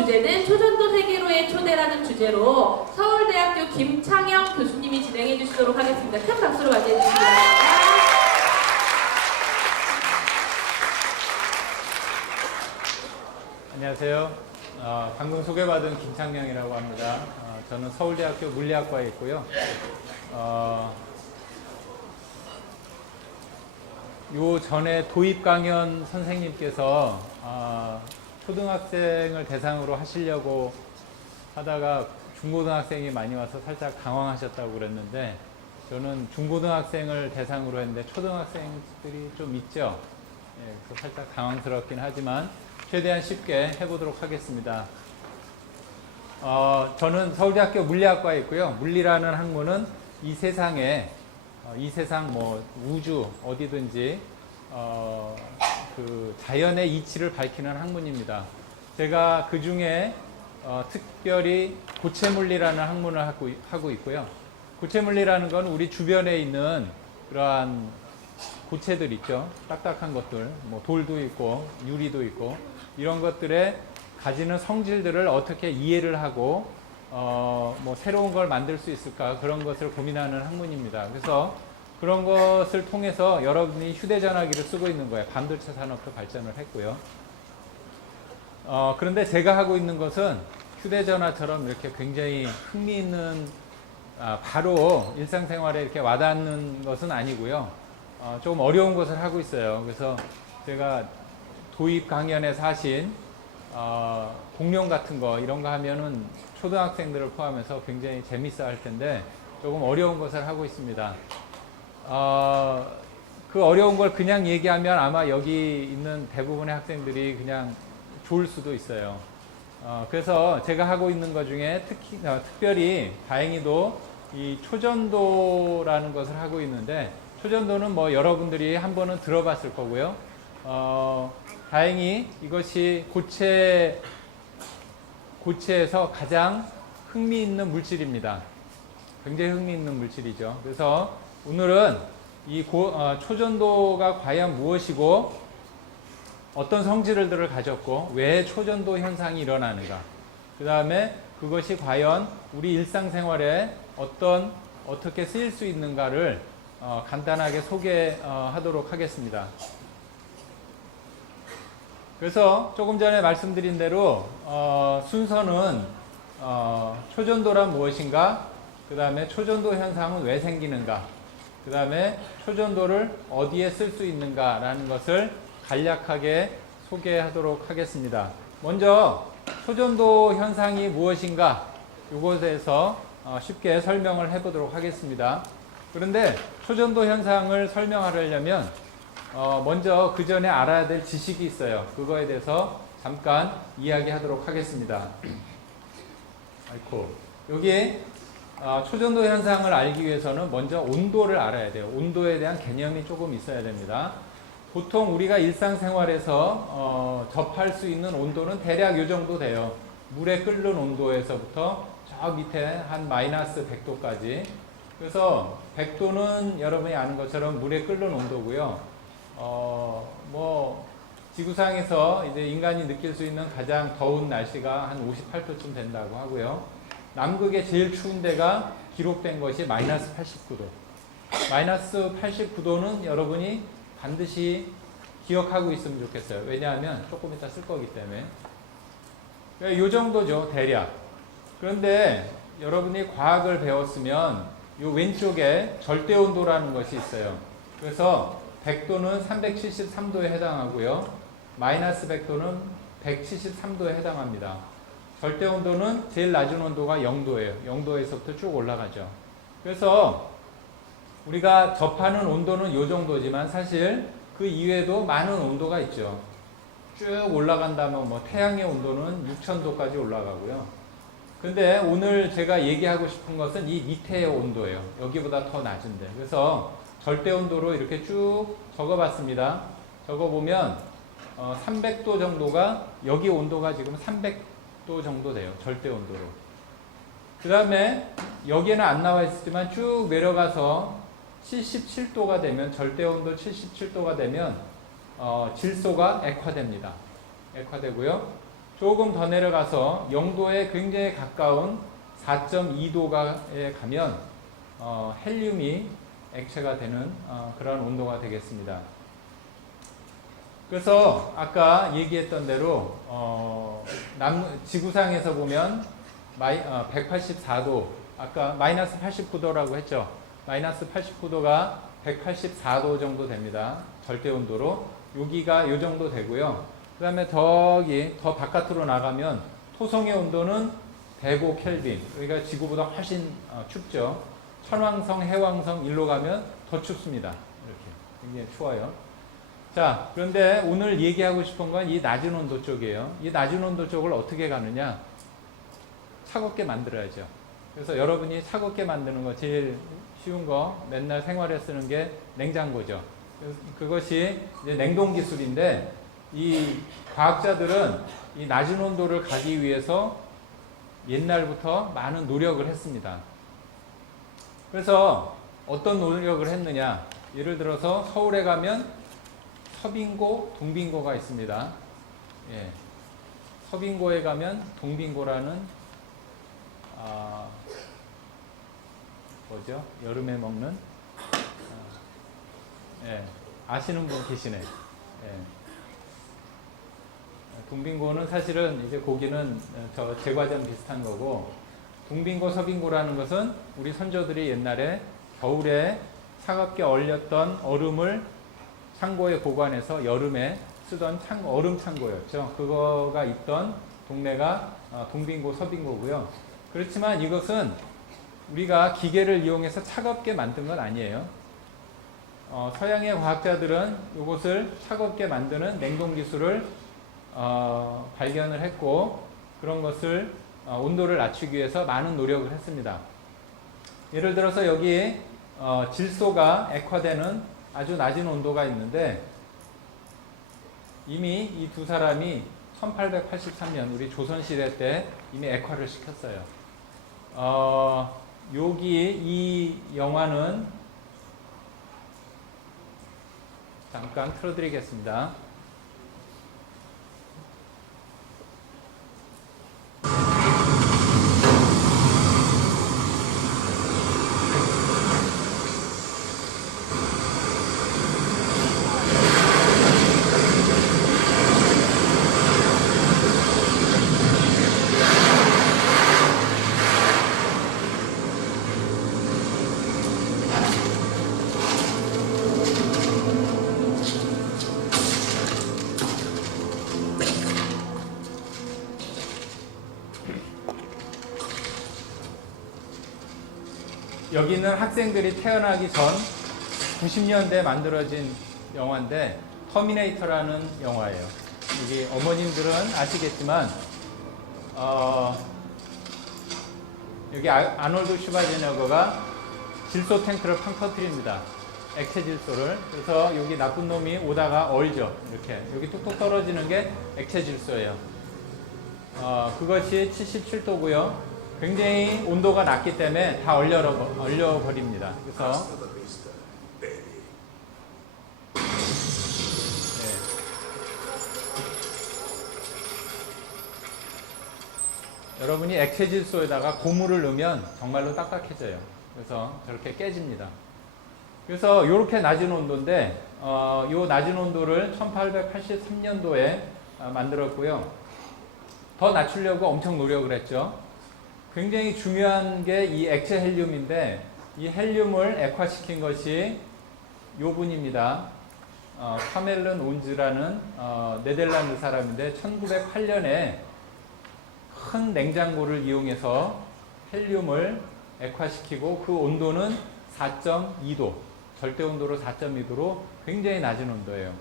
주제는 초전도 세계로의 초대라는 주제로 서울대학교 김창영 교수님이 진행해 주시도록 하겠습니다. 큰 박수로 맞이해 주시기 바랍니다. 안녕하세요. 방금 소개받은 김창영이라고 합니다. 저는 서울대학교 물리학과에 있고요. 요 전에 도입 강연 선생님께서 초등학생을 대상으로 하시려고 하다가 중고등학생이 많이 와서 살짝 당황하셨다고 그랬는데, 저는 중고등학생을 대상으로 했는데 초등학생들이 좀 있죠. 예, 그래서 살짝 당황스럽긴 하지만 최대한 쉽게 해보도록 하겠습니다. 저는 서울대학교 물리학과에 있고요. 물리라는 학문은 이 세상에 이 세상 뭐 우주 어디든지 그 자연의 이치를 밝히는 학문입니다. 제가 그 중에 특별히 고체물리라는 학문을 하고 있고요. 고체물리라는 건 우리 주변에 있는 그러한 고체들 있죠. 딱딱한 것들, 뭐 돌도 있고 유리도 있고 이런 것들에 가지는 성질들을 어떻게 이해를 하고 뭐 새로운 걸 만들 수 있을까, 그런 것을 고민하는 학문입니다. 그래서 그런 것을 통해서 여러분이 휴대전화기를 쓰고 있는 거예요. 반도체 산업도 발전을 했고요. 그런데 제가 하고 있는 것은 휴대전화처럼 이렇게 굉장히 흥미있는 바로 일상생활에 이렇게 와닿는 것은 아니고요. 조금 어려운 것을 하고 있어요. 그래서 제가 도입 강연에서 하신 공룡 같은 거 이런 거 하면은 초등학생들을 포함해서 굉장히 재밌어 할 텐데 조금 어려운 것을 하고 있습니다. 그 어려운 걸 그냥 얘기하면 아마 여기 있는 대부분의 학생들이 그냥 좋을 수도 있어요. 그래서 제가 하고 있는 것 중에 특별히 다행히도 이 초전도라는 것을 하고 있는데, 초전도는 뭐 여러분들이 한 번은 들어봤을 거고요. 다행히 이것이 고체에서 가장 흥미있는 물질입니다. 굉장히 흥미있는 물질이죠. 그래서 오늘은 이 초전도가 과연 무엇이고 어떤 성질들을 가졌고 왜 초전도 현상이 일어나는가, 그 다음에 그것이 과연 우리 일상생활에 어떻게 쓰일 수 있는가를 간단하게 소개하도록 하겠습니다. 그래서 조금 전에 말씀드린 대로 순서는 초전도란 무엇인가, 그 다음에 초전도 현상은 왜 생기는가, 그 다음에 초전도를 어디에 쓸 수 있는가 라는 것을 간략하게 소개하도록 하겠습니다. 먼저 초전도 현상이 무엇인가, 이것에 대해서 쉽게 설명을 해보도록 하겠습니다. 그런데 초전도 현상을 설명하려면 먼저 그 전에 알아야 될 지식이 있어요. 그거에 대해서 잠깐 이야기하도록 하겠습니다. 여기 초전도 현상을 알기 위해서는 먼저 온도를 알아야 돼요. 온도에 대한 개념이 조금 있어야 됩니다. 보통 우리가 일상생활에서 접할 수 있는 온도는 대략 이 정도 돼요. 물에 끓는 온도에서부터 저 밑에 한 마이너스 100도까지. 그래서 100도는 여러분이 아는 것처럼 물에 끓는 온도고요. 뭐 지구상에서 이제 인간이 느낄 수 있는 가장 더운 날씨가 한 58도쯤 된다고 하고요. 남극의 제일 추운 데가 기록된 것이 마이너스 89도. 마이너스 89도는 여러분이 반드시 기억하고 있으면 좋겠어요. 왜냐하면 조금 이따 쓸 거기 때문에. 이 정도죠, 대략. 그런데 여러분이 과학을 배웠으면 이 왼쪽에 절대온도라는 것이 있어요. 그래서 100도는 373도에 해당하고요. 마이너스 100도는 173도에 해당합니다. 절대온도는 제일 낮은 온도가 0도예요. 0도에서부터 쭉 올라가죠. 그래서 우리가 접하는 온도는 이 정도지만 사실 그 이외에도 많은 온도가 있죠. 쭉 올라간다면 뭐 태양의 온도는 6000도까지 올라가고요. 근데 오늘 제가 얘기하고 싶은 것은 이 밑에의 온도예요. 여기보다 더 낮은데. 그래서 절대온도로 이렇게 쭉 적어봤습니다. 적어보면 300도 정도가, 여기 온도가 지금 300도 정도 돼요. 절대온도로. 그 다음에 여기에는 안 나와 있지만 쭉 내려가서 77도가 되면, 절대온도 77도가 되면 질소가 액화됩니다. 액화되고요. 조금 더 내려가서 0도에 굉장히 가까운 4.2도에 가면 헬륨이 액체가 되는 그런 온도가 되겠습니다. 그래서 아까 얘기했던 대로 지구상에서 보면 184도, 아까 마이너스 89도라고 했죠. 마이너스 89도가 184도 정도 됩니다. 절대 온도로. 여기가 이 정도 되고요. 그 다음에 더 바깥으로 나가면 토성의 온도는 105 켈빈. 여기가 지구보다 훨씬 춥죠. 천왕성, 해왕성 일로 가면 더 춥습니다. 이렇게 굉장히 추워요. 자, 그런데 오늘 얘기하고 싶은 건 이 낮은 온도 쪽이에요. 이 낮은 온도 쪽을 어떻게 가느냐? 차갑게 만들어야죠. 그래서 여러분이 차갑게 만드는 거 제일 쉬운 거 맨날 생활에 쓰는 게 냉장고죠. 그것이 이제 냉동 기술인데 이 과학자들은 이 낮은 온도를 가기 위해서 옛날부터 많은 노력을 했습니다. 그래서 어떤 노력을 했느냐? 예를 들어서 서울에 가면 서빙고, 동빙고가 있습니다. 예. 서빙고에 가면 동빙고라는 뭐죠? 여름에 먹는 예. 아시는 분 계시네. 예. 동빙고는 사실은 이제 고기는 저 제과점 비슷한 거고, 동빙고, 서빙고라는 것은 우리 선조들이 옛날에 겨울에 차갑게 얼렸던 얼음을 창고에 보관해서 여름에 쓰던 얼음 창고였죠. 그거가 있던 동네가 동빙고, 서빙고고요. 그렇지만 이것은 우리가 기계를 이용해서 차갑게 만든 건 아니에요. 서양의 과학자들은 이것을 차갑게 만드는 냉동 기술을 발견을 했고, 그런 것을 온도를 낮추기 위해서 많은 노력을 했습니다. 예를 들어서 여기 질소가 액화되는 아주 낮은 온도가 있는데, 이미 이 두 사람이 1883년 우리 조선시대 때 이미 액화를 시켰어요. 여기 이 영화는 잠깐 틀어드리겠습니다. 여기는 학생들이 태어나기 전 90년대에 만들어진 영화인데 터미네이터라는 영화예요. 여기 어머님들은 아시겠지만 여기 아놀드 슈바제네거가 질소 탱크를 팡 터뜨립니다. 액체 질소를. 그래서 여기 나쁜 놈이 오다가 얼죠. 이렇게 여기 뚝뚝 떨어지는 게 액체 질소예요. 그것이 77도고요. 굉장히 온도가 낮기 때문에 다 얼려버립니다. 그래서 여러분이 액체 질소에다가 고무를 넣으면 정말로 딱딱해져요. 그래서 저렇게 깨집니다. 그래서 이렇게 낮은 온도인데 이 낮은 온도를 1883년도에 만들었고요. 더 낮추려고 엄청 노력을 했죠. 굉장히 중요한 게 이 액체 헬륨인데, 이 헬륨을 액화시킨 것이 요 분입니다. 카멜른 온즈라는 네덜란드 사람인데 1908년에 큰 냉장고를 이용해서 헬륨을 액화시키고, 그 온도는 4.2도, 절대 온도로 4.2도로 굉장히 낮은 온도예요.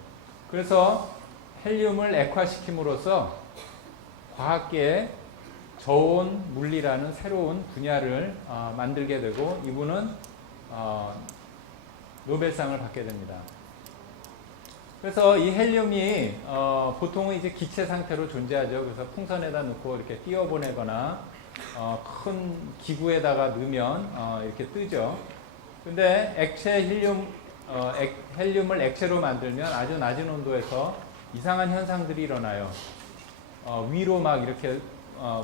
그래서 헬륨을 액화시킴으로써 과학계에 저온 물리라는 새로운 분야를 만들게 되고, 이분은 노벨상을 받게 됩니다. 그래서 이 헬륨이 보통은 이제 기체 상태로 존재하죠. 그래서 풍선에다 넣고 이렇게 띄워보내거나 큰 기구에다가 넣으면 이렇게 뜨죠. 근데 헬륨을 액체로 만들면 아주 낮은 온도에서 이상한 현상들이 일어나요. 위로 막 이렇게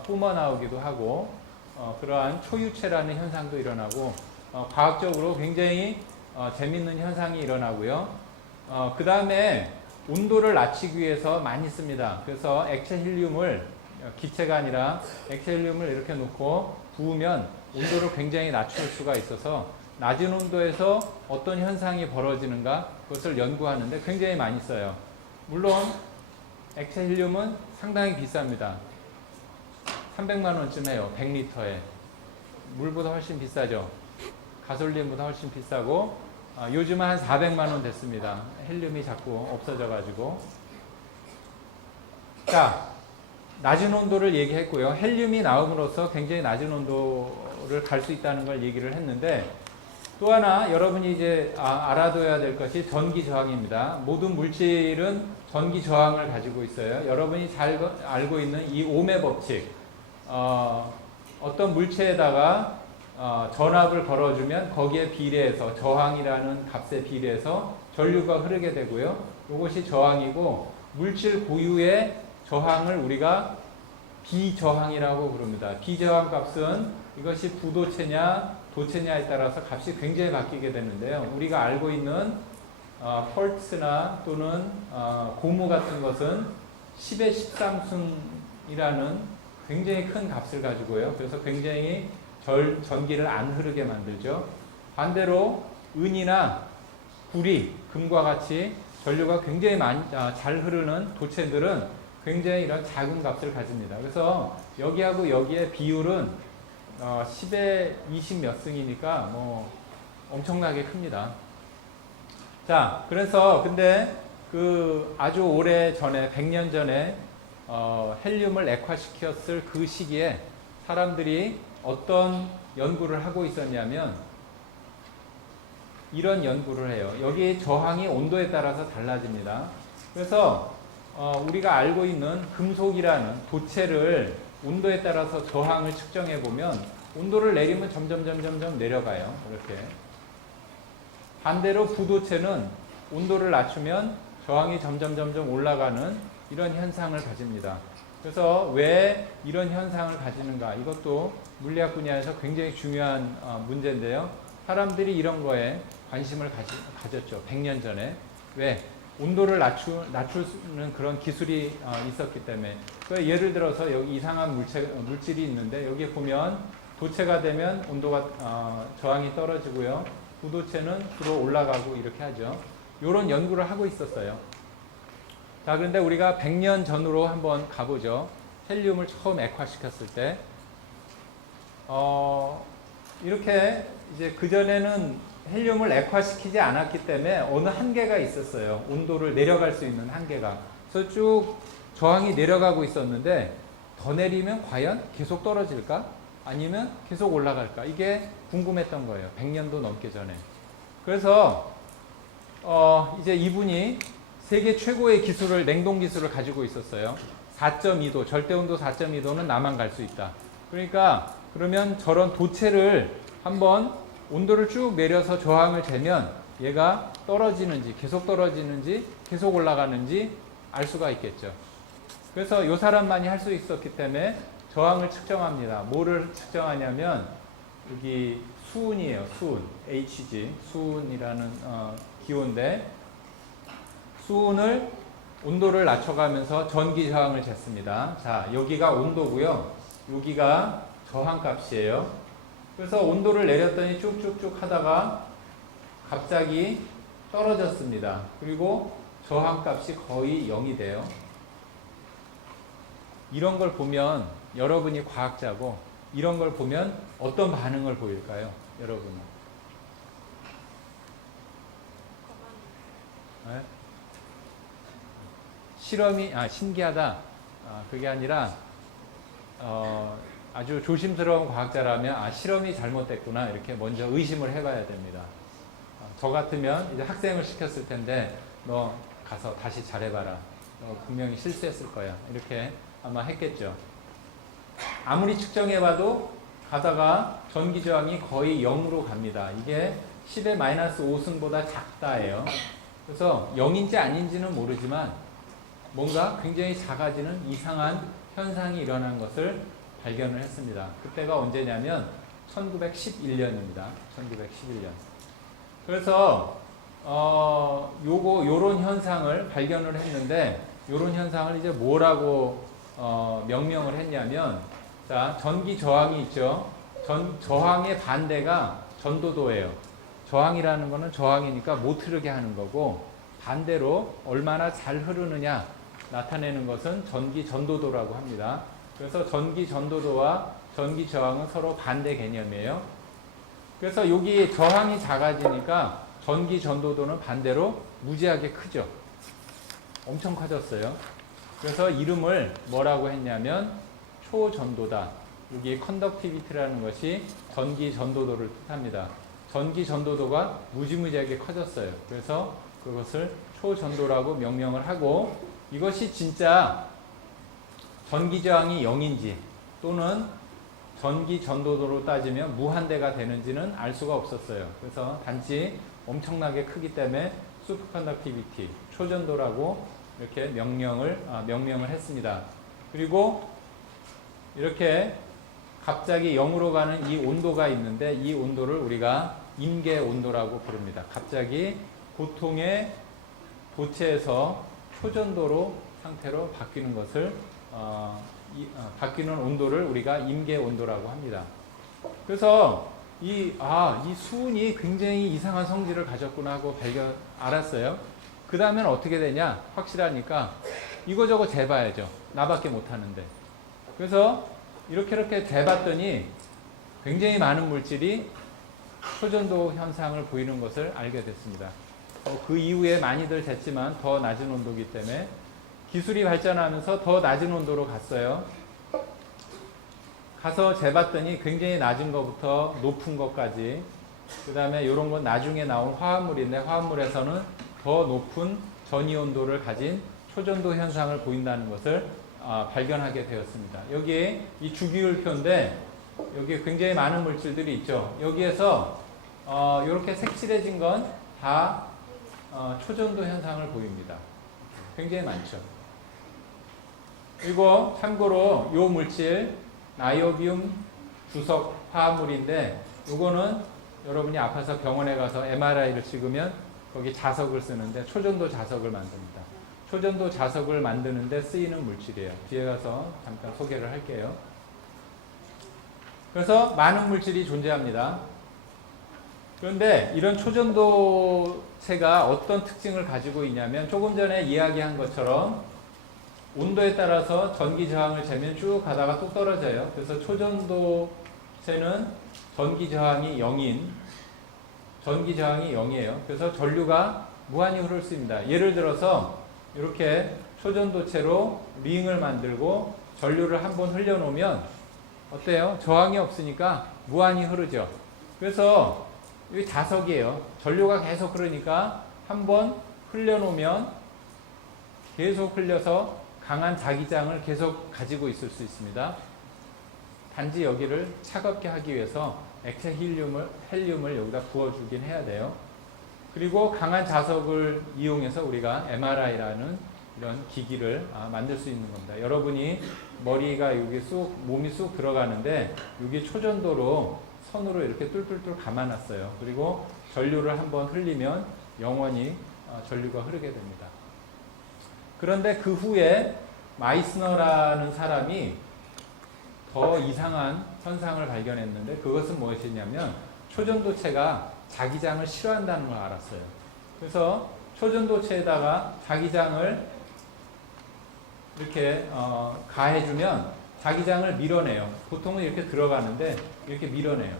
뿜어 나오기도 하고 그러한 초유체라는 현상도 일어나고 과학적으로 굉장히 재밌는 현상이 일어나고요. 그 다음에 온도를 낮추기 위해서 많이 씁니다. 그래서 액체 헬륨을 기체가 아니라 액체 헬륨을 이렇게 놓고 부으면 온도를 굉장히 낮출 수가 있어서 낮은 온도에서 어떤 현상이 벌어지는가 그것을 연구하는데 굉장히 많이 써요. 물론 액체 헬륨은 상당히 비쌉니다. 300만 원쯤 해요. 100리터에. 물보다 훨씬 비싸죠. 가솔린보다 훨씬 비싸고 요즘은 한 400만 원 됐습니다. 헬륨이 자꾸 없어져 가지고. 자, 낮은 온도를 얘기했고요. 헬륨이 나옴으로써 굉장히 낮은 온도를 갈 수 있다는 걸 얘기를 했는데 또 하나 여러분이 이제 알아둬야 될 것이 전기 저항입니다. 모든 물질은 전기 저항을 가지고 있어요. 여러분이 잘 알고 있는 이 ohm의 법칙. 어떤 물체에다가 전압을 걸어주면 거기에 비례해서 저항이라는 값에 비례해서 전류가 흐르게 되고요. 이것이 저항이고 물질 고유의 저항을 우리가 비저항이라고 부릅니다. 비저항 값은 이것이 부도체냐 도체냐에 따라서 값이 굉장히 바뀌게 되는데요. 우리가 알고 있는 펄츠나 또는 고무 같은 것은 10의 13승이라는 굉장히 큰 값을 가지고요. 그래서 굉장히 전기를 안 흐르게 만들죠. 반대로 은이나 구리, 금과 같이 전류가 굉장히 잘 흐르는 도체들은 굉장히 이런 작은 값을 가집니다. 그래서 여기하고 여기의 비율은 10에 20 몇 승이니까 뭐 엄청나게 큽니다. 자, 그래서 근데 그 아주 오래 전에 100년 전에 헬륨을 액화시켰을 그 시기에 사람들이 어떤 연구를 하고 있었냐면 이런 연구를 해요. 여기 저항이 온도에 따라서 달라집니다. 그래서 우리가 알고 있는 금속이라는 도체를 온도에 따라서 저항을 측정해 보면 온도를 내리면 점점 내려가요. 이렇게. 반대로 부도체는 온도를 낮추면 저항이 점점 올라가는 이런 현상을 가집니다. 그래서 왜 이런 현상을 가지는가? 이것도 물리학 분야에서 굉장히 중요한 문제인데요. 사람들이 이런 거에 관심을 가졌죠. 100년 전에. 왜? 온도를 낮추는 그런 기술이 있었기 때문에. 그러니까 예를 들어서 여기 이상한 물질이 있는데 여기에 보면 도체가 되면 온도가 저항이 떨어지고요. 부도체는 주로 올라가고 이렇게 하죠. 이런 연구를 하고 있었어요. 자, 그런데 우리가 100년 전으로 한번 가보죠. 헬륨을 처음 액화시켰을 때. 이렇게 이제 그전에는 헬륨을 액화시키지 않았기 때문에 어느 한계가 있었어요. 온도를 내려갈 수 있는 한계가. 그래서 쭉 저항이 내려가고 있었는데 더 내리면 과연 계속 떨어질까? 아니면 계속 올라갈까? 이게 궁금했던 거예요. 100년도 넘기 전에. 그래서 이제 이분이 세계 최고의 기술을, 냉동 기술을 가지고 있었어요. 4.2도, 절대온도 4.2도는 나만 갈 수 있다. 그러니까 그러면 저런 도체를 한번 온도를 쭉 내려서 저항을 재면 얘가 떨어지는지, 계속 올라가는지 알 수가 있겠죠. 그래서 이 사람만이 할 수 있었기 때문에 저항을 측정합니다. 뭐를 측정하냐면 여기 수은이에요. 수은, Hg, 수은이라는 기호인데 수은을 온도를 낮춰가면서 전기 저항을 쟀습니다. 자, 여기가 온도고요. 여기가 저항 값이에요. 그래서 온도를 내렸더니 쭉쭉쭉 하다가 갑자기 떨어졌습니다. 그리고 저항 값이 거의 0이 돼요. 이런 걸 보면 여러분이 과학자고 이런 걸 보면 어떤 반응을 보일까요? 여러분은. 네? 실험이 신기하다. 그게 아니라 아주 조심스러운 과학자라면 실험이 잘못됐구나 이렇게 먼저 의심을 해봐야 됩니다. 저 같으면 이제 학생을 시켰을 텐데 너 가서 다시 잘해봐라. 너 분명히 실수했을 거야. 이렇게 아마 했겠죠. 아무리 측정해봐도 가다가 전기 저항이 거의 0으로 갑니다. 이게 10의 마이너스 5승보다 작다예요. 그래서 0인지 아닌지는 모르지만 뭔가 굉장히 작아지는 이상한 현상이 일어난 것을 발견을 했습니다. 그때가 언제냐면 1911년입니다. 1911년. 그래서 요런 현상을 발견을 했는데, 요런 현상을 이제 뭐라고 명명을 했냐면, 자, 전기 저항이 있죠. 저항의 반대가 전도도예요. 저항이라는 거는 저항이니까 못 흐르게 하는 거고, 반대로 얼마나 잘 흐르느냐 나타내는 것은 전기 전도도라고 합니다. 그래서 전기 전도도와 전기 저항은 서로 반대 개념이에요. 그래서 여기 저항이 작아지니까 전기 전도도는 반대로 무지하게 크죠. 엄청 커졌어요. 그래서 이름을 뭐라고 했냐면 초전도다. 여기 컨덕티비티라는 것이 전기 전도도를 뜻합니다. 전기 전도도가 무지무지하게 커졌어요. 그래서 그것을 초전도라고 명명을 하고, 이것이 진짜 전기 저항이 0인지 또는 전기 전도도로 따지면 무한대가 되는지는 알 수가 없었어요. 그래서 단지 엄청나게 크기 때문에 슈퍼컨덕티비티, 초전도라고 이렇게 명명을 했습니다. 그리고 이렇게 갑자기 0으로 가는 이 온도가 있는데, 이 온도를 우리가 임계 온도라고 부릅니다. 갑자기 보통의 도체에서 초전도로 상태로 바뀌는 것을 바뀌는 온도를 우리가 임계 온도라고 합니다. 그래서 이 수은이 굉장히 이상한 성질을 가졌구나 하고 알았어요. 그 다음엔 어떻게 되냐? 확실하니까 이거저거 재봐야죠. 나밖에 못하는데. 그래서 이렇게 재봤더니 굉장히 많은 물질이 초전도 현상을 보이는 것을 알게 됐습니다. 그 이후에 많이들 쟀지만 더 낮은 온도이기 때문에 기술이 발전하면서 더 낮은 온도로 갔어요. 가서 재봤더니 굉장히 낮은 것부터 높은 것까지, 그 다음에 이런 건 나중에 나온 화합물인데, 화합물에서는 더 높은 전이 온도를 가진 초전도 현상을 보인다는 것을 발견하게 되었습니다. 여기에 이 주기율표인데, 여기에 굉장히 많은 물질들이 있죠. 여기에서 이렇게 색칠해진 건 다 초전도 현상을 보입니다. 굉장히 많죠. 그리고 참고로 이 물질 나이오비움 주석 화합물인데, 이거는 여러분이 아파서 병원에 가서 MRI를 찍으면 거기 자석을 쓰는데 초전도 자석을 만듭니다. 초전도 자석을 만드는데 쓰이는 물질이에요. 뒤에 가서 잠깐 소개를 할게요. 그래서 많은 물질이 존재합니다. 그런데 이런 초전도체가 어떤 특징을 가지고 있냐면, 조금 전에 이야기한 것처럼 온도에 따라서 전기 저항을 재면 쭉 가다가 또 떨어져요. 그래서 초전도체는 전기 저항이 0이에요. 그래서 전류가 무한히 흐를 수 있습니다. 예를 들어서 이렇게 초전도체로 링을 만들고 전류를 한번 흘려놓으면 어때요? 저항이 없으니까 무한히 흐르죠. 그래서 이게 자석이에요. 전류가 계속 흐르니까 한번 흘려놓으면 계속 흘려서 강한 자기장을 계속 가지고 있을 수 있습니다. 단지 여기를 차갑게 하기 위해서 액체 헬륨을 여기다 부어주긴 해야 돼요. 그리고 강한 자석을 이용해서 우리가 MRI라는 이런 기기를 만들 수 있는 겁니다. 여러분이 머리가 여기 몸이 쑥 들어가는데, 여기 초전도로 선으로 이렇게 뚫뚫뚫 감아놨어요. 그리고 전류를 한번 흘리면 영원히 전류가 흐르게 됩니다. 그런데 그 후에 마이스너라는 사람이 더 이상한 현상을 발견했는데, 그것은 무엇이냐면 초전도체가 자기장을 싫어한다는 걸 알았어요. 그래서 초전도체에다가 자기장을 이렇게 가해주면 자기장을 밀어내요. 보통은 이렇게 들어가는데 이렇게 밀어내요.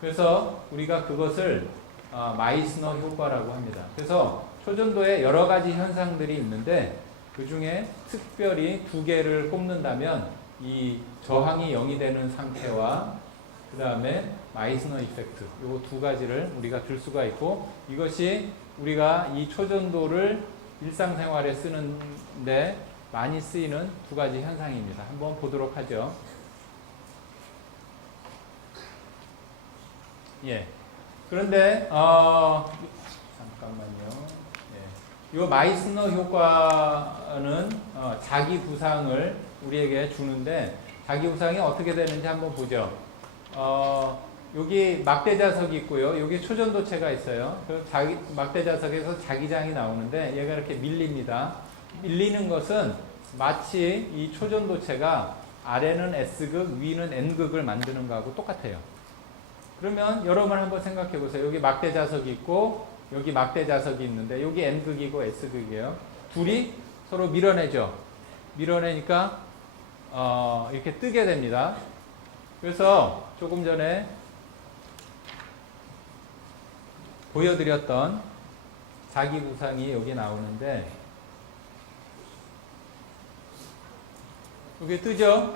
그래서 우리가 그것을 마이스너 효과라고 합니다. 그래서 초전도에 여러 가지 현상들이 있는데, 그 중에 특별히 두 개를 꼽는다면 이 저항이 0이 되는 상태와 그 다음에 마이스너 이펙트, 이 두 가지를 우리가 들 수가 있고, 이것이 우리가 이 초전도를 일상생활에 쓰는데 많이 쓰이는 두 가지 현상입니다. 한번 보도록 하죠. 예. 그런데 잠깐만요. 예. 이 마이스너 효과는 자기 부상을 우리에게 주는데 자기 부상이 어떻게 되는지 한번 보죠. 여기 막대자석이 있고요. 여기 초전도체가 있어요. 그 막대자석에서 자기장이 나오는데 얘가 이렇게 밀립니다. 밀리는 것은 마치 이 초전도체가 아래는 S극, 위는 N극을 만드는 거하고 똑같아요. 그러면 여러분 한번 생각해 보세요. 여기 막대자석이 있고 여기 막대자석이 있는데 여기 N극이고 S극이에요. 둘이 서로 밀어내죠. 밀어내니까 이렇게 뜨게 됩니다. 그래서 조금 전에 보여드렸던 자기 부상이 여기 나오는데 여기 뜨죠?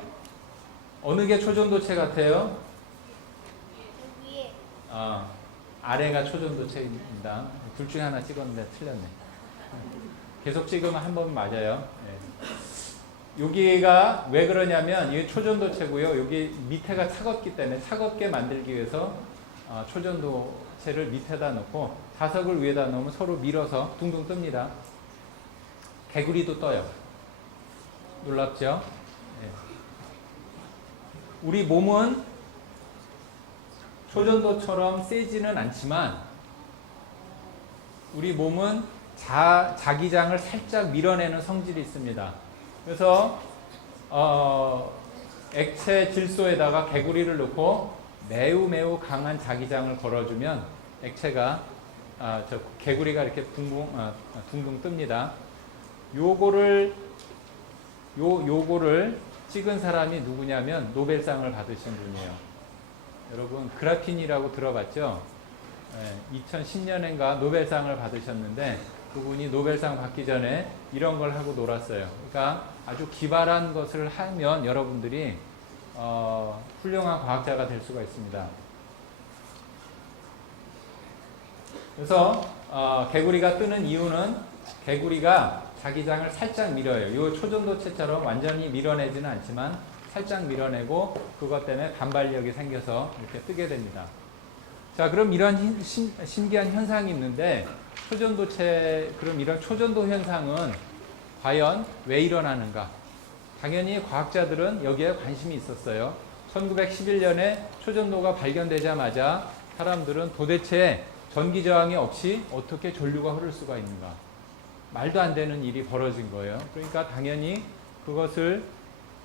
어느 게 초전도체 같아요? 위에. 아래가 초전도체입니다. 둘 중에 하나 찍었는데 틀렸네. 계속 찍으면 한 번 맞아요. 네. 여기가 왜 그러냐면 이게 초전도체고요. 여기 밑에가 차갑기 때문에 차갑게 만들기 위해서 초전도체를 밑에다 놓고 자석을 위에다 놓으면 서로 밀어서 둥둥 뜹니다. 개구리도 떠요. 놀랍죠? 네. 우리 몸은 초전도처럼 세지는 않지만 우리 몸은 자기장을 살짝 밀어내는 성질이 있습니다. 그래서 액체 질소에다가 개구리를 넣고 매우 강한 자기장을 걸어주면 액체가 개구리가 이렇게 둥둥 뜹니다. 요거를 찍은 사람이 누구냐면 노벨상을 받으신 분이에요. 여러분 그라핀이라고 들어봤죠? 2010년인가 노벨상을 받으셨는데 그분이 노벨상 받기 전에 이런 걸 하고 놀았어요. 그러니까 아주 기발한 것을 하면 여러분들이 훌륭한 과학자가 될 수가 있습니다. 그래서 개구리가 뜨는 이유는 개구리가 자기장을 살짝 밀어요. 이 초전도체처럼 완전히 밀어내지는 않지만 살짝 밀어내고 그것 때문에 반발력이 생겨서 이렇게 뜨게 됩니다. 자, 그럼 이런 신기한 현상이 있는데 그럼 이런 초전도 현상은 과연 왜 일어나는가? 당연히 과학자들은 여기에 관심이 있었어요. 1911년에 초전도가 발견되자마자 사람들은 도대체 전기 저항이 없이 어떻게 전류가 흐를 수가 있는가? 말도 안 되는 일이 벌어진 거예요. 그러니까 당연히 그것을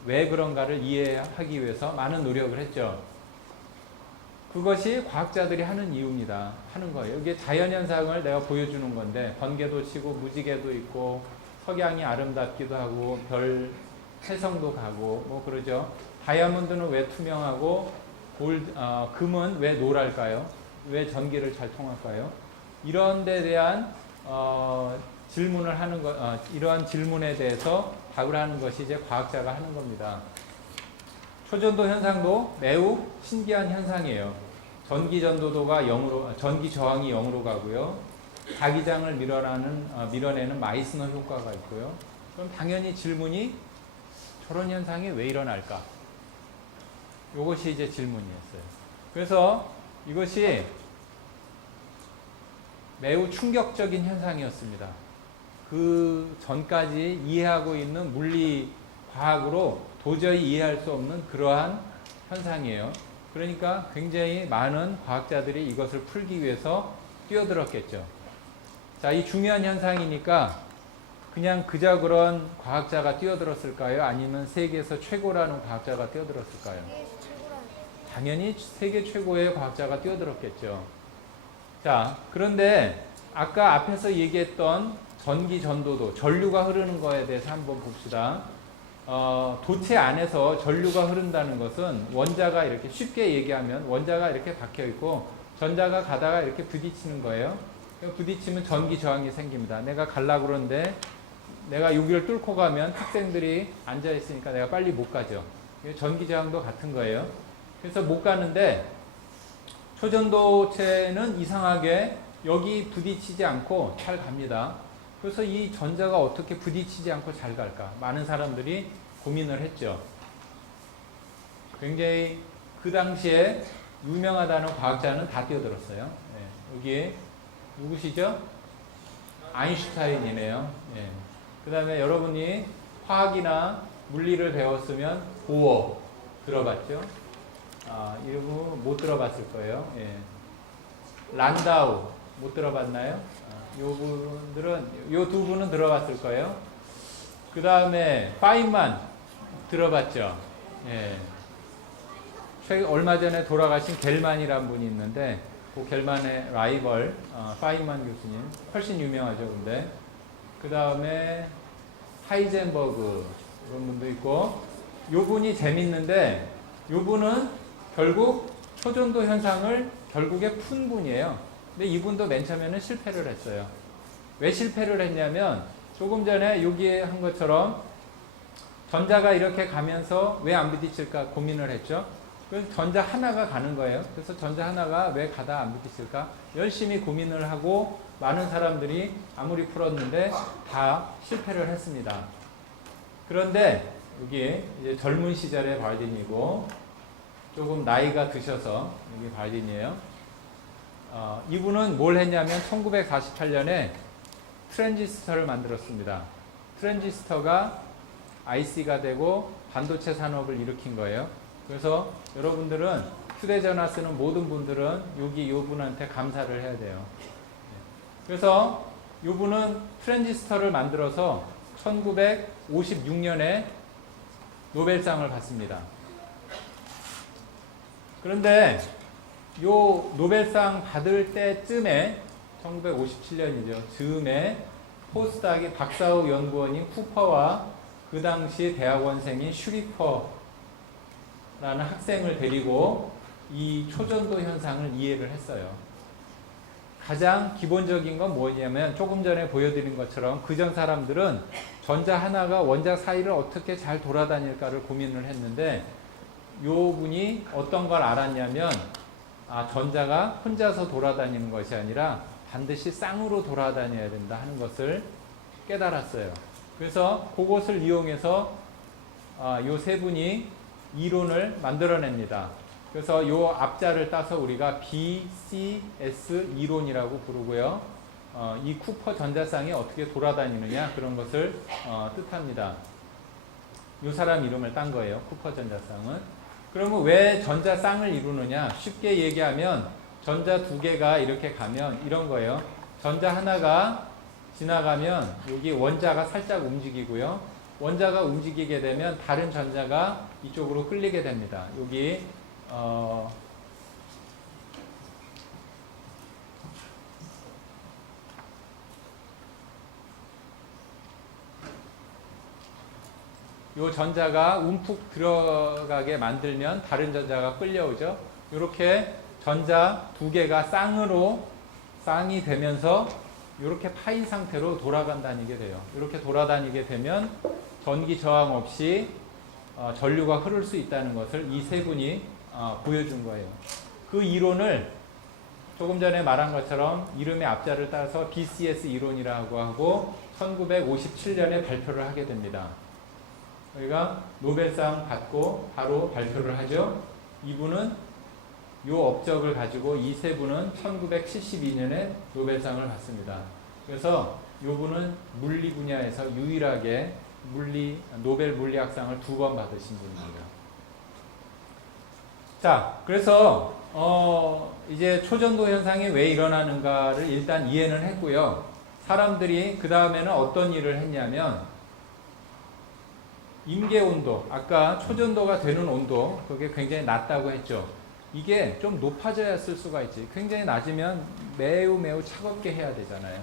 왜 그런가를 이해하기 위해서 많은 노력을 했죠. 그것이 과학자들이 하는 이유입니다. 하는 거예요. 이게 자연현상을 내가 보여주는 건데 번개도 치고 무지개도 있고 석양이 아름답기도 하고 별 해성도 가고 뭐 그러죠. 다이아몬드는 왜 투명하고 금은 왜 노랄까요? 왜 전기를 잘 통할까요? 이런 데 대한 질문을 하는 이러한 질문에 대해서 답을 하는 것이 이제 과학자가 하는 겁니다. 초전도 현상도 매우 신기한 현상이에요. 전기 전도도가 0으로, 전기 저항이 0으로 가고요. 자기장을 밀어내는 마이스너 효과가 있고요. 그럼 당연히 질문이 저런 현상이 왜 일어날까? 이것이 이제 질문이었어요. 그래서 이것이 매우 충격적인 현상이었습니다. 그 전까지 이해하고 있는 물리 과학으로 도저히 이해할 수 없는 그러한 현상이에요. 그러니까 굉장히 많은 과학자들이 이것을 풀기 위해서 뛰어들었겠죠. 자, 이 중요한 현상이니까 그냥 그저 그런 과학자가 뛰어들었을까요? 아니면 세계에서 최고라는 과학자가 뛰어들었을까요? 당연히 세계 최고의 과학자가 뛰어들었겠죠. 자, 그런데 아까 앞에서 얘기했던 전기 전도도, 전류가 흐르는 거에 대해서 한번 봅시다. 도체 안에서 전류가 흐른다는 것은 원자가 이렇게 쉽게 얘기하면 원자가 이렇게 박혀 있고 전자가 가다가 이렇게 부딪히는 거예요. 부딪히면 전기 저항이 생깁니다. 내가 가려고 그러는데 내가 여기를 뚫고 가면 학생들이 앉아 있으니까 내가 빨리 못 가죠. 전기 저항도 같은 거예요. 그래서 못 가는데 초전도체는 이상하게 여기 부딪히지 않고 잘 갑니다. 그래서 이 전자가 어떻게 부딪히지 않고 잘 갈까? 많은 사람들이 고민을 했죠. 굉장히 그 당시에 유명하다는 과학자는 다 뛰어들었어요. 네. 여기에 누구시죠? 아인슈타인이네요. 예. 그 다음에 여러분이 화학이나 물리를 배웠으면 보어 들어봤죠? 이거 못 들어봤을 거예요. 예. 란다우 못 들어봤나요? 요 분들은, 요 두 분은 들어봤을 거예요. 그 다음에 파인만 들어봤죠? 예. 얼마 전에 돌아가신 겔만이라는 분이 있는데, 그 겔만의 라이벌, 파인만 교수님. 훨씬 유명하죠, 근데. 그 다음에 하이젠버그, 이런 분도 있고, 요 분이 재밌는데, 요 분은 결국 초전도 현상을 결국에 푼 분이에요. 근데 이분도 맨 처음에는 실패를 했어요. 왜 실패를 했냐면, 조금 전에 여기에 한 것처럼 전자가 이렇게 가면서 왜 안 부딪힐까 고민을 했죠. 그래서 전자 하나가 가는 거예요. 그래서 전자 하나가 왜 가다 안 부딪힐까? 열심히 고민을 하고 많은 사람들이 아무리 풀었는데 다 실패를 했습니다. 그런데 여기 이제 젊은 시절의 발딘이고 조금 나이가 드셔서 여기 발딘이에요. 이분은 뭘 했냐면 1948년에 트랜지스터를 만들었습니다. 트랜지스터가 IC가 되고 반도체 산업을 일으킨 거예요. 그래서 여러분들은 휴대전화 쓰는 모든 분들은 여기 요 분한테 감사를 해야 돼요. 그래서 요 분은 트랜지스터를 만들어서 1956년에 노벨상을 받습니다. 그런데 요 노벨상 받을 때쯤에 1957년이죠. 즈음에 포스닥이 박사후 연구원인 쿠퍼와 그 당시 대학원생인 슈리퍼라는 학생을 데리고 이 초전도 현상을 이해를 했어요. 가장 기본적인 건 뭐냐면 조금 전에 보여드린 것처럼 그전 사람들은 전자 하나가 원자 사이를 어떻게 잘 돌아다닐까를 고민을 했는데 요 분이 어떤 걸 알았냐면 전자가 혼자서 돌아다니는 것이 아니라 반드시 쌍으로 돌아다녀야 된다 하는 것을 깨달았어요. 그래서 그것을 이용해서 요 세 분이 이론을 만들어냅니다. 그래서 요 앞자를 따서 우리가 BCS 이론이라고 부르고요. 이 쿠퍼 전자쌍이 어떻게 돌아다니느냐 그런 것을 뜻합니다. 요 사람 이름을 딴 거예요. 쿠퍼 전자쌍은. 그러면 왜 전자쌍을 이루느냐? 쉽게 얘기하면 전자 두 개가 이렇게 가면 이런 거예요. 전자 하나가 지나가면 여기 원자가 살짝 움직이고요. 원자가 움직이게 되면 다른 전자가 이쪽으로 끌리게 됩니다. 여기 요 전자가 움푹 들어가게 만들면 다른 전자가 끌려오죠. 이렇게 전자 두 개가 쌍이 되면서 이렇게 파인 상태로 돌아다니게 돼요. 이렇게 돌아다니게 되면 전기 저항 없이 전류가 흐를 수 있다는 것을 이 세 분이 보여준 거예요. 그 이론을 조금 전에 말한 것처럼 이름의 앞자를 따서 BCS 이론이라고 하고 1957년에 발표를 하게 됩니다. 우리가 노벨상 받고 바로 발표를 하죠. 이분은 요 업적을 가지고 이 세 분은 1972년에 노벨상을 받습니다. 그래서 요 분은 물리 분야에서 유일하게 노벨 물리학상을 2번 받으신 분입니다. 자, 그래서 이제 초전도 현상이 왜 일어나는가를 일단 이해는 했고요. 사람들이 그 다음에는 어떤 일을 했냐면 임계 온도, 아까 초전도가 되는 온도, 그게 굉장히 낮다고 했죠. 이게 좀 높아져야 쓸 수가 있지. 굉장히 낮으면 매우 차갑게 해야 되잖아요.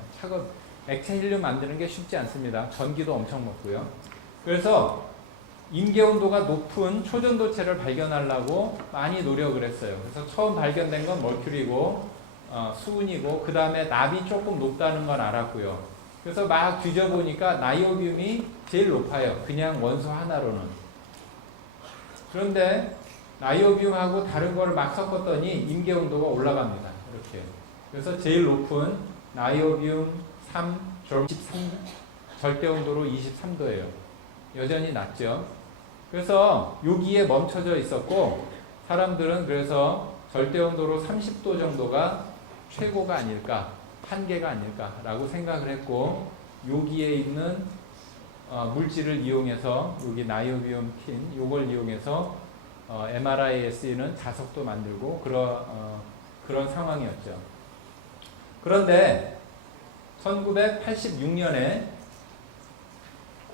액체 헬륨 만드는 게 쉽지 않습니다. 전기도 엄청 먹고요. 그래서 임계 온도가 높은 초전도체를 발견하려고 많이 노력을 했어요. 그래서 처음 발견된 건 머큐리고 수은이고 그 다음에 납이 조금 높다는 건 알았고요. 그래서 막 뒤져보니까 나이오뷴이 제일 높아요. 그냥 원소 하나로는. 그런데 나이오뷴하고 다른 거를 막 섞었더니 임계 온도가 올라갑니다. 이렇게. 그래서 제일 높은 나이오뷴 3, 23, 절대 온도로 23도예요. 여전히 낮죠. 그래서 여기에 멈춰져 있었고 사람들은 그래서 절대 온도로 30도 정도가 최고가 아닐까 한계가 아닐까라고 생각을 했고, 여기에 있는 물질을 이용해서, 여기 나이오비움 킨 요걸 이용해서 MRI에 쓰이는 자석도 만들고 그런 상황이었죠. 그런데 1986년에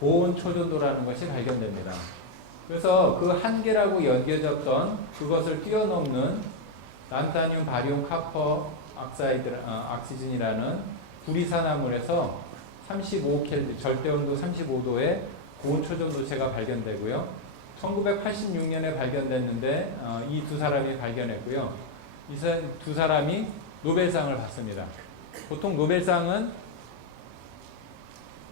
고온 초전도라는 것이 발견됩니다. 그래서 그 한계라고 여겨졌던 그것을 뛰어넘는 란타늄, 바리움, 카퍼, 악시즌이라는 구리산화물에서 35켈빈, 절대온도 35도의 고온 초전도체가 발견되고요. 1986년에 발견됐는데 이 두 사람이 발견했고요. 이 두 사람이 노벨상을 받습니다. 보통 노벨상은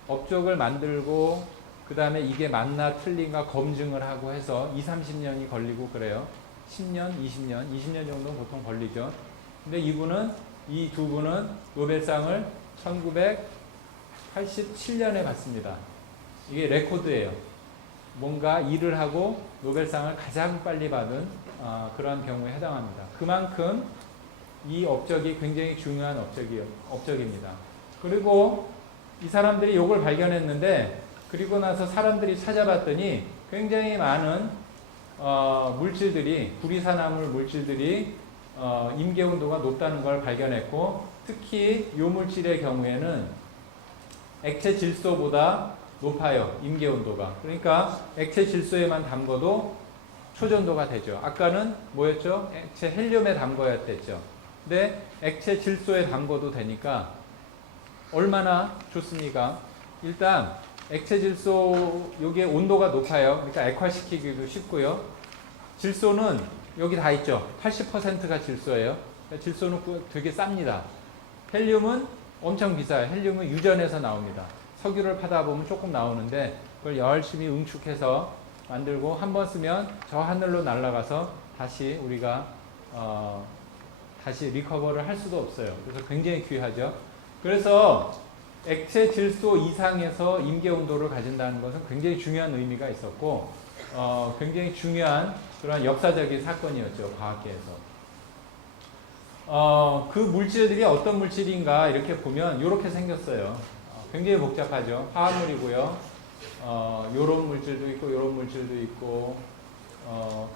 업적을 만들고 그 다음에 이게 맞나 틀린가 검증을 하고 해서 20-30년이 걸리고 그래요. 10년, 20년 정도는 보통 걸리죠. 근데 이 두 분은 노벨상을 1987년에 받습니다. 이게 레코드예요. 뭔가 일을 하고 노벨상을 가장 빨리 받은 그런 경우에 해당합니다. 그만큼 이 업적이 굉장히 중요한 업적입니다. 그리고 이 사람들이 이걸 발견했는데, 그리고 나서 사람들이 찾아봤더니 굉장히 많은 물질들이, 구리산화물 물질들이 임계온도가 높다는 걸 발견했고, 특히 이 물질의 경우에는 액체 질소보다 높아요. 임계온도가. 그러니까 액체 질소에만 담궈도 초전도가 되죠. 아까는 뭐였죠? 액체 헬륨에 담궈야 됐죠. 근데 액체 질소에 담궈도 되니까 얼마나 좋습니까? 일단 액체 질소, 여기에 온도가 높아요. 그러니까 액화시키기도 쉽고요. 질소는 여기 다 있죠. 80%가 질소예요. 그러니까 질소는 되게 쌉니다. 헬륨은 엄청 비싸요. 헬륨은 유전에서 나옵니다. 석유를 파다 보면 조금 나오는데 그걸 열심히 응축해서 만들고 한 번 쓰면 저 하늘로 날아가서 다시 우리가 다시 리커버를 할 수도 없어요. 그래서 굉장히 귀하죠. 그래서 액체 질소 이상에서 임계온도를 가진다는 것은 굉장히 중요한 의미가 있었고 굉장히 중요한 그런 역사적인 사건이었죠. 과학계에서. 그 물질들이 어떤 물질인가 이렇게 보면 이렇게 생겼어요. 굉장히 복잡하죠. 화합물이고요. 요런 물질도 있고 요런 물질도 있고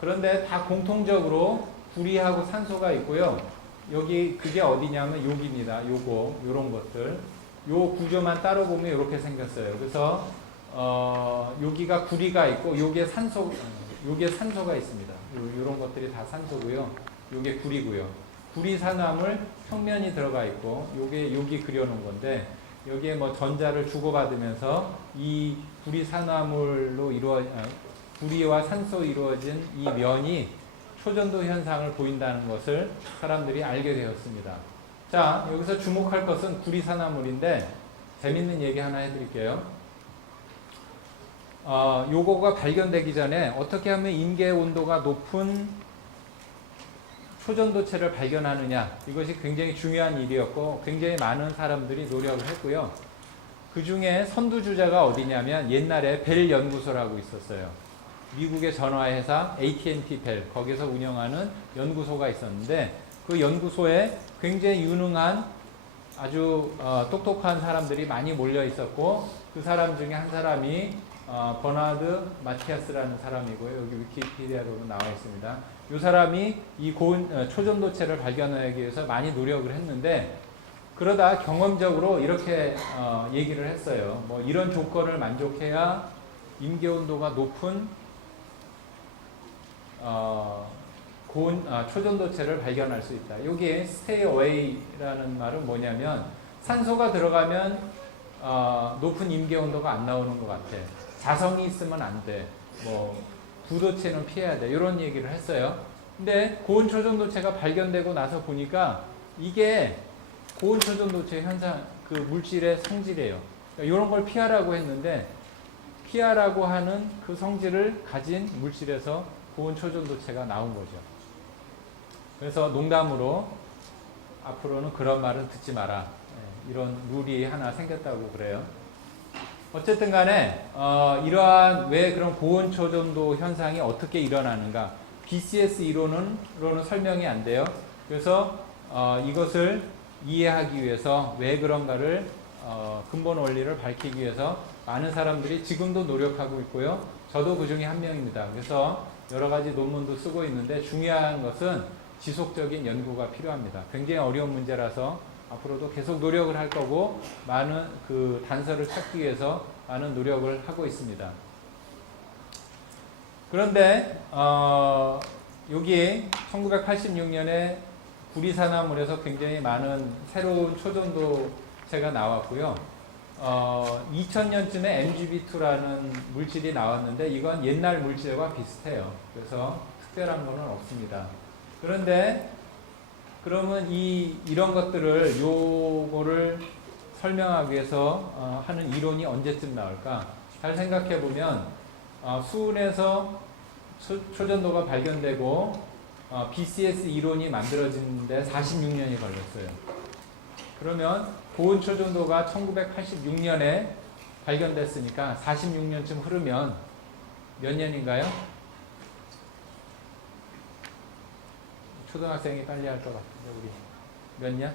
그런데 다 공통적으로 구리하고 산소가 있고요. 여기 그게 어디냐면 여기입니다. 요런 것들. 요 구조만 따로 보면 이렇게 생겼어요. 그래서 여기가 구리가 있고 요게 산소가 있습니다. 요런 것들이 다 산소고요. 요게 구리고요. 구리산화물 평면이 들어가 있고 여기 그려놓은 건데 여기에 뭐 전자를 주고받으면서 이 구리산화물로 구리와 산소 이루어진 이 면이 초전도 현상을 보인다는 것을 사람들이 알게 되었습니다. 자, 여기서 주목할 것은 구리산화물인데 재밌는 얘기 하나 해드릴게요. 요거가 발견되기 전에 어떻게 하면 임계 온도가 높은 초전도체를 발견하느냐, 이것이 굉장히 중요한 일이었고 굉장히 많은 사람들이 노력을 했고요. 그 중에 선두주자가 어디냐면 옛날에 벨 연구소라고 있었어요. 미국의 전화회사 AT&T 벨, 거기서 운영하는 연구소가 있었는데 그 연구소에 굉장히 유능한 아주 똑똑한 사람들이 많이 몰려 있었고 그 사람 중에 한 사람이 버나드 마티아스라는 사람이고요. 여기 위키피디아로 나와 있습니다. 이 사람이 이 초전도체를 발견하기 위해서 많이 노력을 했는데 그러다 경험적으로 이렇게 얘기를 했어요. 뭐 이런 조건을 만족해야 임계온도가 높은 초전도체를 발견할 수 있다. 여기에 stay away라는 말은 뭐냐면 산소가 들어가면 높은 임계온도가 안 나오는 것 같아. 자성이 있으면 안 돼. 뭐 부도체는 피해야 돼. 이런 얘기를 했어요. 근데 고온 초전도체가 발견되고 나서 보니까 이게 고온 초전도체 현상, 그 물질의 성질이에요. 그러니까 이런 걸 피하라고 했는데 피하라고 하는 그 성질을 가진 물질에서 고온 초전도체가 나온 거죠. 그래서 농담으로 앞으로는 그런 말은 듣지 마라. 이런 룰이 하나 생겼다고 그래요. 어쨌든 간에 이러한 왜 그런 고온 초전도 현상이 어떻게 일어나는가 BCS 이론으로는 설명이 안 돼요. 그래서 이것을 이해하기 위해서 왜 그런가를 근본 원리를 밝히기 위해서 많은 사람들이 지금도 노력하고 있고요. 저도 그 중에 한 명입니다. 그래서 여러 가지 논문도 쓰고 있는데 중요한 것은 지속적인 연구가 필요합니다. 굉장히 어려운 문제라서 앞으로도 계속 노력을 할 거고 많은 그 단서를 찾기 위해서 많은 노력을 하고 있습니다. 그런데 여기 1986년에 구리산화물에서 굉장히 많은 새로운 초전도체가 나왔고요. 2000년쯤에 MgB2라는 물질이 나왔는데 이건 옛날 물질과 비슷해요. 그래서 특별한 거는 없습니다. 그런데 그러면 이런 것들을 요거를 설명하기 위해서 하는 이론이 언제쯤 나올까? 잘 생각해 보면 수은에서 초전도가 발견되고 BCS 이론이 만들어지는데 46년이 걸렸어요. 그러면 고온 초전도가 1986년에 발견됐으니까 46년쯤 흐르면 몇 년인가요? 초등학생이 빨리 할 것 같은데 우리 몇 년?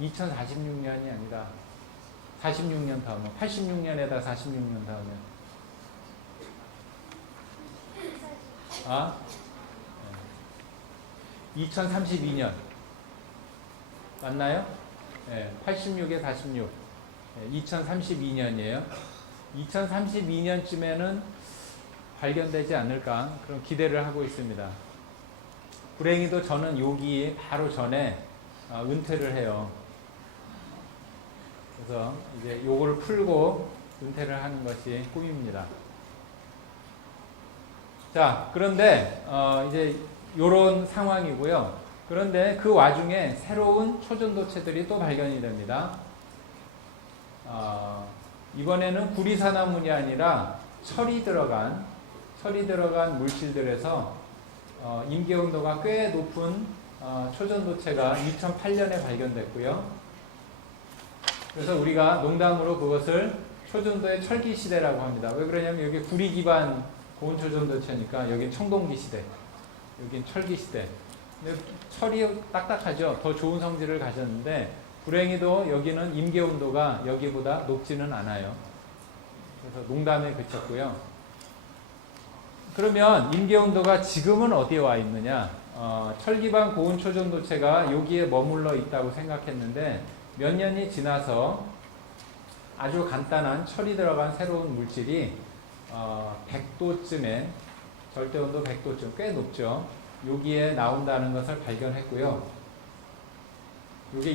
2046년이 아니라 46년 다음에 86년에다 46년 다음에 2032년 맞나요? 네, 86에 46 2032년이에요. 2032년쯤에는 발견되지 않을까 그런 기대를 하고 있습니다. 불행히도 저는 여기 바로 전에 은퇴를 해요. 그래서 이제 요거를 풀고 은퇴를 하는 것이 꿈입니다. 자, 그런데 이제 요런 상황이고요. 그런데 그 와중에 새로운 초전도체들이 또 발견이 됩니다. 이번에는 구리산화물이 아니라 철이 들어간 물질들에서 임계온도가 꽤 높은 초전도체가 2008년에 발견됐고요. 그래서 우리가 농담으로 그것을 초전도의 철기 시대라고 합니다. 왜 그러냐면 여기 구리 기반 고온 초전도체니까 여기 청동기 시대, 여긴 철기 시대. 근데 철이 딱딱하죠. 더 좋은 성질을 가졌는데 불행히도 여기는 임계온도가 여기보다 높지는 않아요. 그래서 농담에 그쳤고요. 그러면 임계온도가 지금은 어디에 와 있느냐? 철기반 고온 초전도체가 여기에 머물러 있다고 생각했는데 몇 년이 지나서 아주 간단한 철이 들어간 새로운 물질이 100도쯤에 절대온도 100도쯤 꽤 높죠. 여기에 나온다는 것을 발견했고요. 이게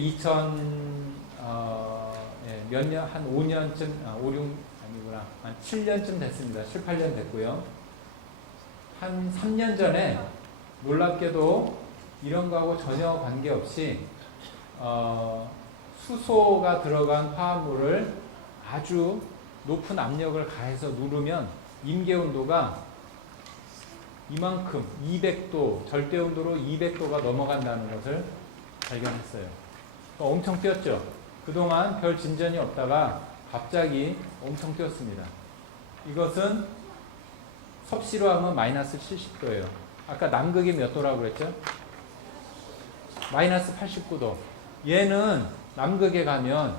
몇 년, 한 5년쯤, 5, 6, 아니구나. 한 7년쯤 됐습니다. 7, 8년 됐고요. 한 3년 전에 놀랍게도 이런 거하고 전혀 관계없이 수소가 들어간 화합물을 아주 높은 압력을 가해서 누르면 임계온도가 이만큼 200도, 절대온도로 200도가 넘어간다는 것을 발견했어요. 엄청 뛰었죠. 그동안 별 진전이 없다가 갑자기 엄청 뛰었습니다. 이것은 섭씨로 하면 마이너스 70도예요. 아까 남극이 몇 도라고 그랬죠? 마이너스 89도. 얘는 남극에 가면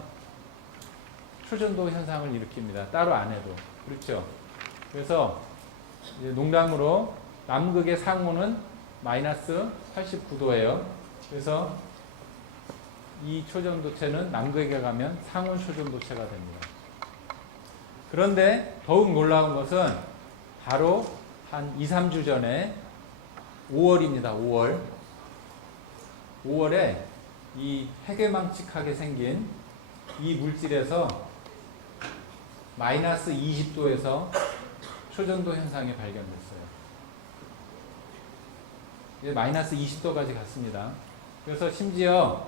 초전도 현상을 일으킵니다. 따로 안 해도. 그렇죠? 그래서 이제 농담으로 남극의 상온은 마이너스 89도예요. 그래서 이 초전도체는 남극에 가면 상온 초전도체가 됩니다. 그런데 더욱 놀라운 것은 바로 한 2, 3주 전에 5월입니다. 5월에 이 해괴망측하게 생긴 이 물질에서 마이너스 20도에서 초전도 현상이 발견됐어요. 이제 마이너스 20도까지 갔습니다. 그래서 심지어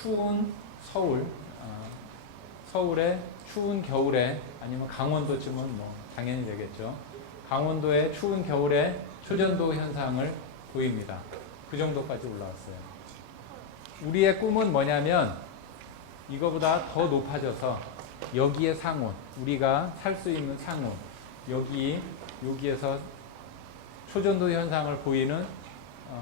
추운 서울의 추운 겨울에 아니면 강원도쯤은 뭐 당연히 되겠죠. 강원도의 추운 겨울에 초전도 현상을 보입니다. 그 정도까지 올라왔어요. 우리의 꿈은 뭐냐면 이거보다 더 높아져서 여기에 상온, 우리가 살 수 있는 상온, 여기에서 초전도 현상을 보이는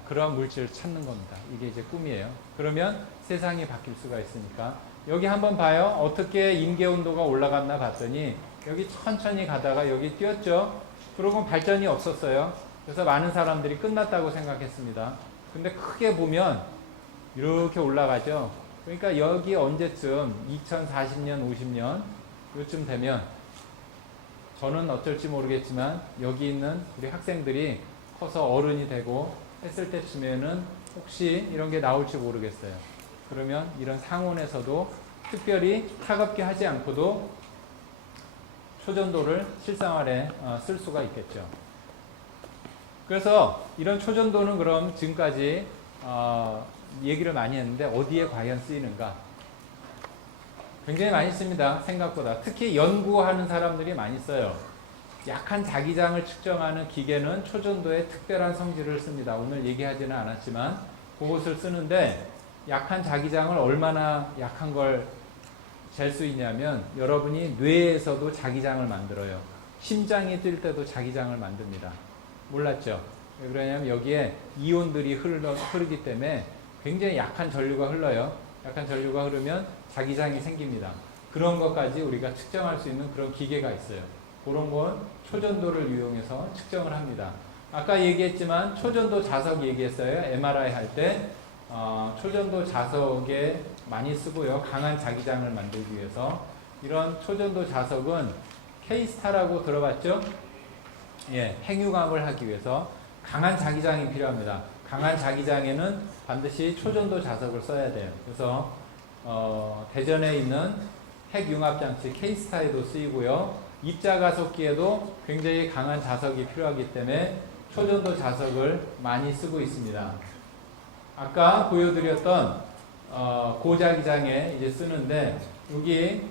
그런 물질을 찾는 겁니다. 이게 이제 꿈이에요. 그러면 세상이 바뀔 수가 있으니까. 여기 한번 봐요. 어떻게 인계 온도가 올라갔나 봤더니 여기 천천히 가다가 여기 뛰었죠. 그러고 발전이 없었어요. 그래서 많은 사람들이 끝났다고 생각했습니다. 근데 크게 보면 이렇게 올라가죠. 그러니까 여기 언제쯤 2040년, 50년 요쯤 되면 저는 어쩔지 모르겠지만 여기 있는 우리 학생들이 커서 어른이 되고 했을 때쯤에는 혹시 이런 게 나올지 모르겠어요. 그러면 이런 상온에서도 특별히 차갑게 하지 않고도 초전도를 실생활에 쓸 수가 있겠죠. 그래서 이런 초전도는 그럼 지금까지 얘기를 많이 했는데 어디에 과연 쓰이는가? 굉장히 많이 씁니다. 생각보다. 특히 연구하는 사람들이 많이 써요. 약한 자기장을 측정하는 기계는 초전도에 특별한 성질을 씁니다. 오늘 얘기하지는 않았지만 그것을 쓰는데 약한 자기장을 얼마나 약한 걸 잴 수 있냐면 여러분이 뇌에서도 자기장을 만들어요. 심장이 뛸 때도 자기장을 만듭니다. 몰랐죠? 왜 그러냐면 여기에 이온들이 흐르기 때문에 굉장히 약한 전류가 흘러요. 약한 전류가 흐르면 자기장이 생깁니다. 그런 것까지 우리가 측정할 수 있는 그런 기계가 있어요. 그런 건 초전도를 이용해서 측정을 합니다. 아까 얘기했지만 초전도 자석 얘기했어요. MRI 할 때 초전도 자석에 많이 쓰고요. 강한 자기장을 만들기 위해서. 이런 초전도 자석은 K스타라고 들어봤죠? 예, 핵융합을 하기 위해서 강한 자기장이 필요합니다. 강한 자기장에는 반드시 초전도 자석을 써야 돼요. 그래서 대전에 있는 핵융합장치 K스타에도 쓰이고요. 입자가속기에도 굉장히 강한 자석이 필요하기 때문에 초전도 자석을 많이 쓰고 있습니다. 아까 보여드렸던 고자기장에 이제 쓰는데 여기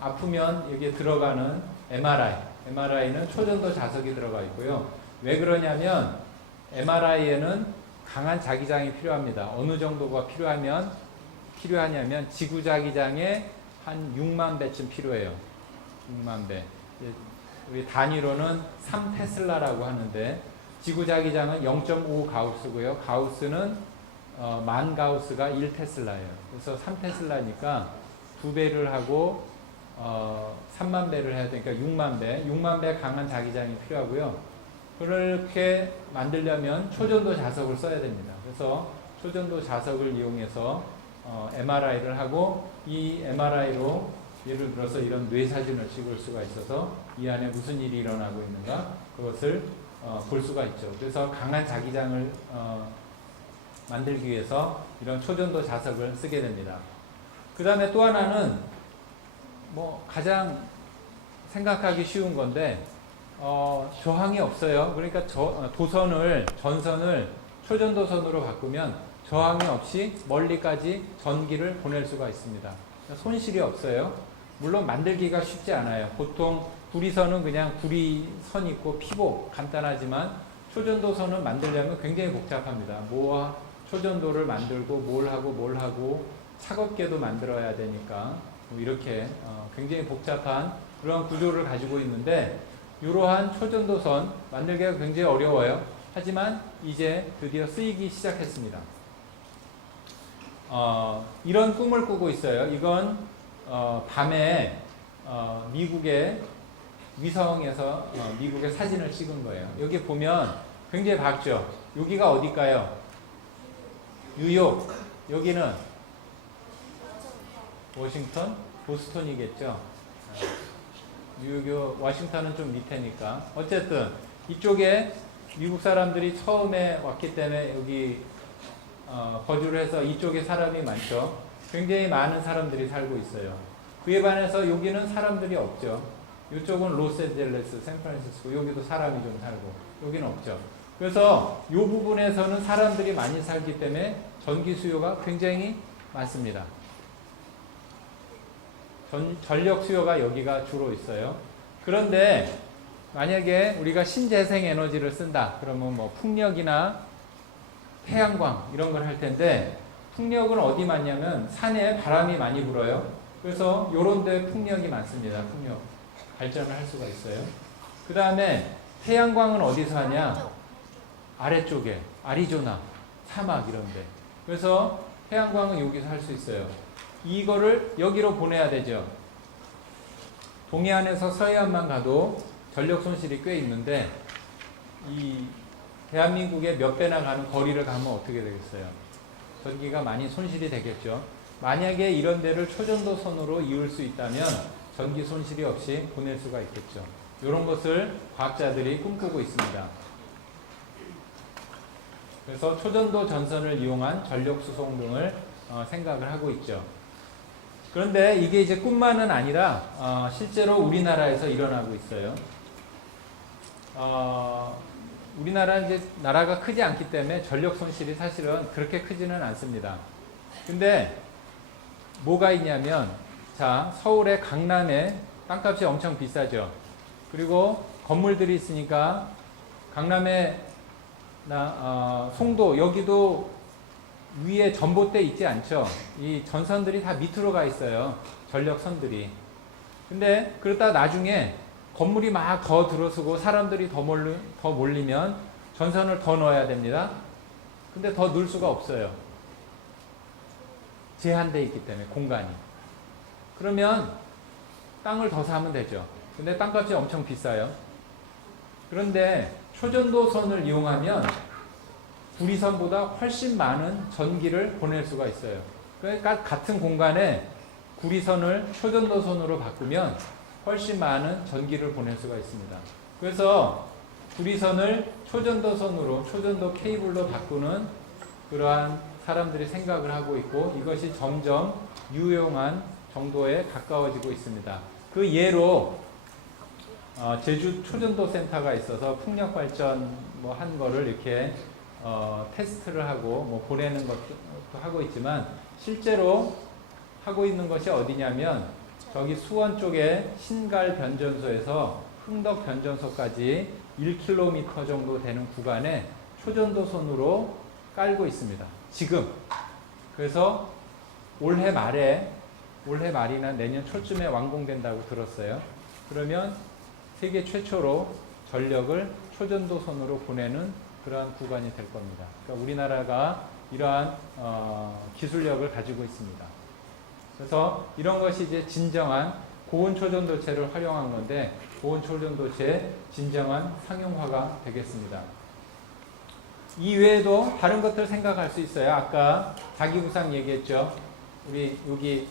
아프면 여기에 들어가는 MRI는 초전도 자석이 들어가 있고요. 왜 그러냐면 MRI에는 강한 자기장이 필요합니다. 어느 정도가 필요하냐면 지구자기장에 한 6만 배쯤 필요해요. 6만 배. 우리 단위로는 3테슬라라고 하는데 지구자기장은 0.5 가우스고요. 가우스는 만 가우스가 1테슬라예요. 그래서 3테슬라니까 2배를 하고 3만 배를 해야 되니까 6만 배. 6만 배 강한 자기장이 필요하고요. 그렇게 만들려면 초전도 자석을 써야 됩니다. 그래서 초전도 자석을 이용해서 MRI를 하고 이 MRI로 예를 들어서 이런 뇌사진을 찍을 수가 있어서 이 안에 무슨 일이 일어나고 있는가 그것을 볼 수가 있죠. 그래서 강한 자기장을 만들기 위해서 이런 초전도 자석을 쓰게 됩니다. 그 다음에 또 하나는 뭐 가장 생각하기 쉬운 건데 저항이 없어요. 그러니까 전선을 초전도선으로 바꾸면 저항이 없이 멀리까지 전기를 보낼 수가 있습니다. 손실이 없어요. 물론 만들기가 쉽지 않아요. 보통 구리선은 그냥 구리선 있고 피복 간단하지만 초전도선을 만들려면 굉장히 복잡합니다. 초전도를 만들고 뭘 하고 차갑게도 만들어야 되니까 이렇게 굉장히 복잡한 그런 구조를 가지고 있는데 이러한 초전도선 만들기가 굉장히 어려워요. 하지만 이제 드디어 쓰이기 시작했습니다. 이런 꿈을 꾸고 있어요. 이건 밤에 미국의 위성에서 미국의 사진을 찍은 거예요. 여기 보면 굉장히 밝죠. 여기가 어딜까요? 뉴욕. 여기는 워싱턴? 보스턴이겠죠. 뉴욕, 워싱턴은 좀 밑에니까. 어쨌든 이쪽에 미국 사람들이 처음에 왔기 때문에 여기 거주를 해서 이쪽에 사람이 많죠. 굉장히 많은 사람들이 살고 있어요. 그에 반해서 여기는 사람들이 없죠. 이쪽은 로스앤젤레스, 샌프란시스코, 여기도 사람이 좀 살고 여기는 없죠. 그래서 이 부분에서는 사람들이 많이 살기 때문에 전기 수요가 굉장히 많습니다. 전력 수요가 여기가 주로 있어요. 그런데 만약에 우리가 신재생 에너지를 쓴다. 그러면 뭐 풍력이나 태양광 이런 걸 할 텐데 풍력은 어디 많냐면 산에 바람이 많이 불어요. 그래서 요런 데 풍력이 많습니다. 풍력. 발전을 할 수가 있어요. 그 다음에 태양광은 어디서 하냐? 아래쪽에. 아리조나, 사막 이런데. 그래서 태양광은 여기서 할 수 있어요. 이거를 여기로 보내야 되죠. 동해안에서 서해안만 가도 전력 손실이 꽤 있는데 이 대한민국의 몇 배나 가는 거리를 가면 어떻게 되겠어요? 전기가 많이 손실이 되겠죠. 만약에 이런 데를 초전도선으로 이을 수 있다면 전기 손실이 없이 보낼 수가 있겠죠. 이런 것을 과학자들이 꿈꾸고 있습니다. 그래서 초전도 전선을 이용한 전력 수송 등을 생각을 하고 있죠. 그런데 이게 이제 꿈만은 아니라 실제로 우리나라에서 일어나고 있어요. 우리나라는 이제 나라가 크지 않기 때문에 전력 손실이 사실은 그렇게 크지는 않습니다. 근데 뭐가 있냐면, 자, 서울의 강남에 땅값이 엄청 비싸죠. 그리고 건물들이 있으니까 강남에 송도 여기도 위에 전봇대 있지 않죠. 이 전선들이 다 밑으로 가 있어요. 전력선들이. 근데 그러다 나중에 건물이 막 더 들어서고 사람들이 더 몰리면 전선을 더 넣어야 됩니다. 근데 더 넣을 수가 없어요. 제한되어 있기 때문에 공간이. 그러면 땅을 더 사면 되죠. 근데 땅값이 엄청 비싸요. 그런데 초전도선을 이용하면 구리선보다 훨씬 많은 전기를 보낼 수가 있어요. 그러니까 같은 공간에 구리선을 초전도선으로 바꾸면 훨씬 많은 전기를 보낼 수가 있습니다. 그래서 구리선을 초전도선으로, 초전도 케이블로 바꾸는 그러한 사람들이 생각을 하고 있고, 이것이 점점 유용한 정도에 가까워지고 있습니다. 그 예로 제주 초전도 센터가 있어서 풍력 발전 뭐 한 거를 이렇게 테스트를 하고 뭐 보내는 것도 하고 있지만, 실제로 하고 있는 것이 어디냐면 저기 수원 쪽에 신갈 변전소에서 흥덕 변전소까지 1km 정도 되는 구간에 초전도선으로 깔고 있습니다. 지금. 그래서 올해 말이나 내년 초쯤에 완공된다고 들었어요. 그러면 세계 최초로 전력을 초전도선으로 보내는 그러한 구간이 될 겁니다. 그러니까 우리나라가 이러한 기술력을 가지고 있습니다. 그래서 이런 것이 이제 진정한 고온 초전도체를 활용한 건데, 고온 초전도체의 진정한 상용화가 되겠습니다. 이 외에도 다른 것들 생각할 수 있어요. 아까 자기구상 얘기했죠. 우리 여기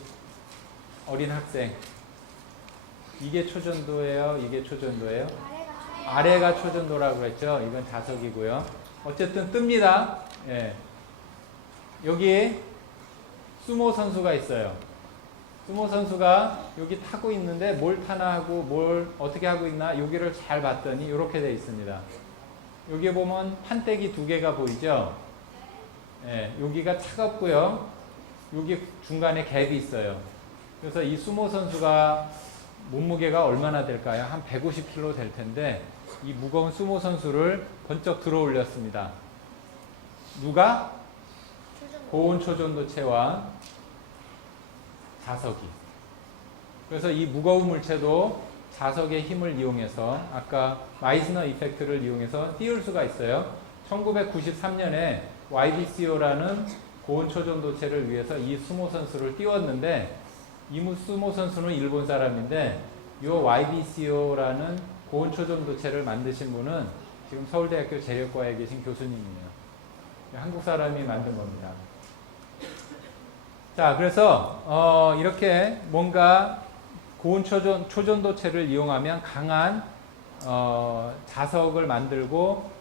어린 학생. 이게 초전도예요? 이게 초전도예요? 아래가 초전도라고 했죠. 이건 자석이고요. 어쨌든 뜹니다. 예. 여기 수모 선수가 있어요. 수모 선수가 여기 타고 있는데 뭘 타나 하고 뭘 어떻게 하고 있나 여기를 잘 봤더니 이렇게 돼 있습니다. 여기 보면 판때기 두 개가 보이죠? 예, 여기가 차갑고요. 여기 중간에 갭이 있어요. 그래서 이 수모 선수가 몸무게가 얼마나 될까요? 한 150kg 될 텐데 이 무거운 수모 선수를 번쩍 들어 올렸습니다. 누가? 고온 초전도체와 자석이. 그래서 이 무거운 물체도 자석의 힘을 이용해서, 아까 마이스너 이펙트를 이용해서 띄울 수가 있어요. 1993년에 YBCO라는 고온 초전도체를 위해서 이 수모 선수를 띄웠는데, 이 수모 선수는 일본 사람인데 이 YBCO라는 고온 초전도체를 만드신 분은 지금 서울대학교 재력과에 계신 교수님이에요. 한국 사람이 만든 겁니다. 자, 그래서 이렇게 뭔가 고온 초전도체를 이용하면 강한 자석을 만들고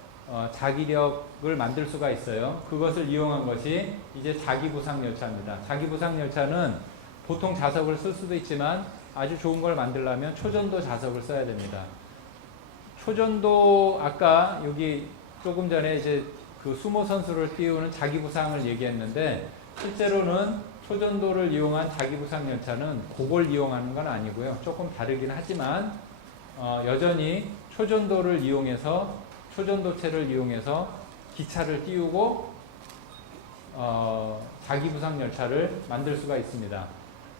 자기력을 만들 수가 있어요. 그것을 이용한 것이 이제 자기부상열차입니다. 자기부상열차는 보통 자석을 쓸 수도 있지만 아주 좋은 걸 만들려면 초전도 자석을 써야 됩니다. 초전도, 아까 여기 조금 전에 이제 그 수모 선수를 띄우는 자기부상을 얘기했는데, 실제로는 초전도를 이용한 자기부상 열차는 그걸 이용하는 건 아니고요. 조금 다르긴 하지만 여전히 초전도를 이용해서, 초전도체를 이용해서 기차를 띄우고 자기부상 열차를 만들 수가 있습니다.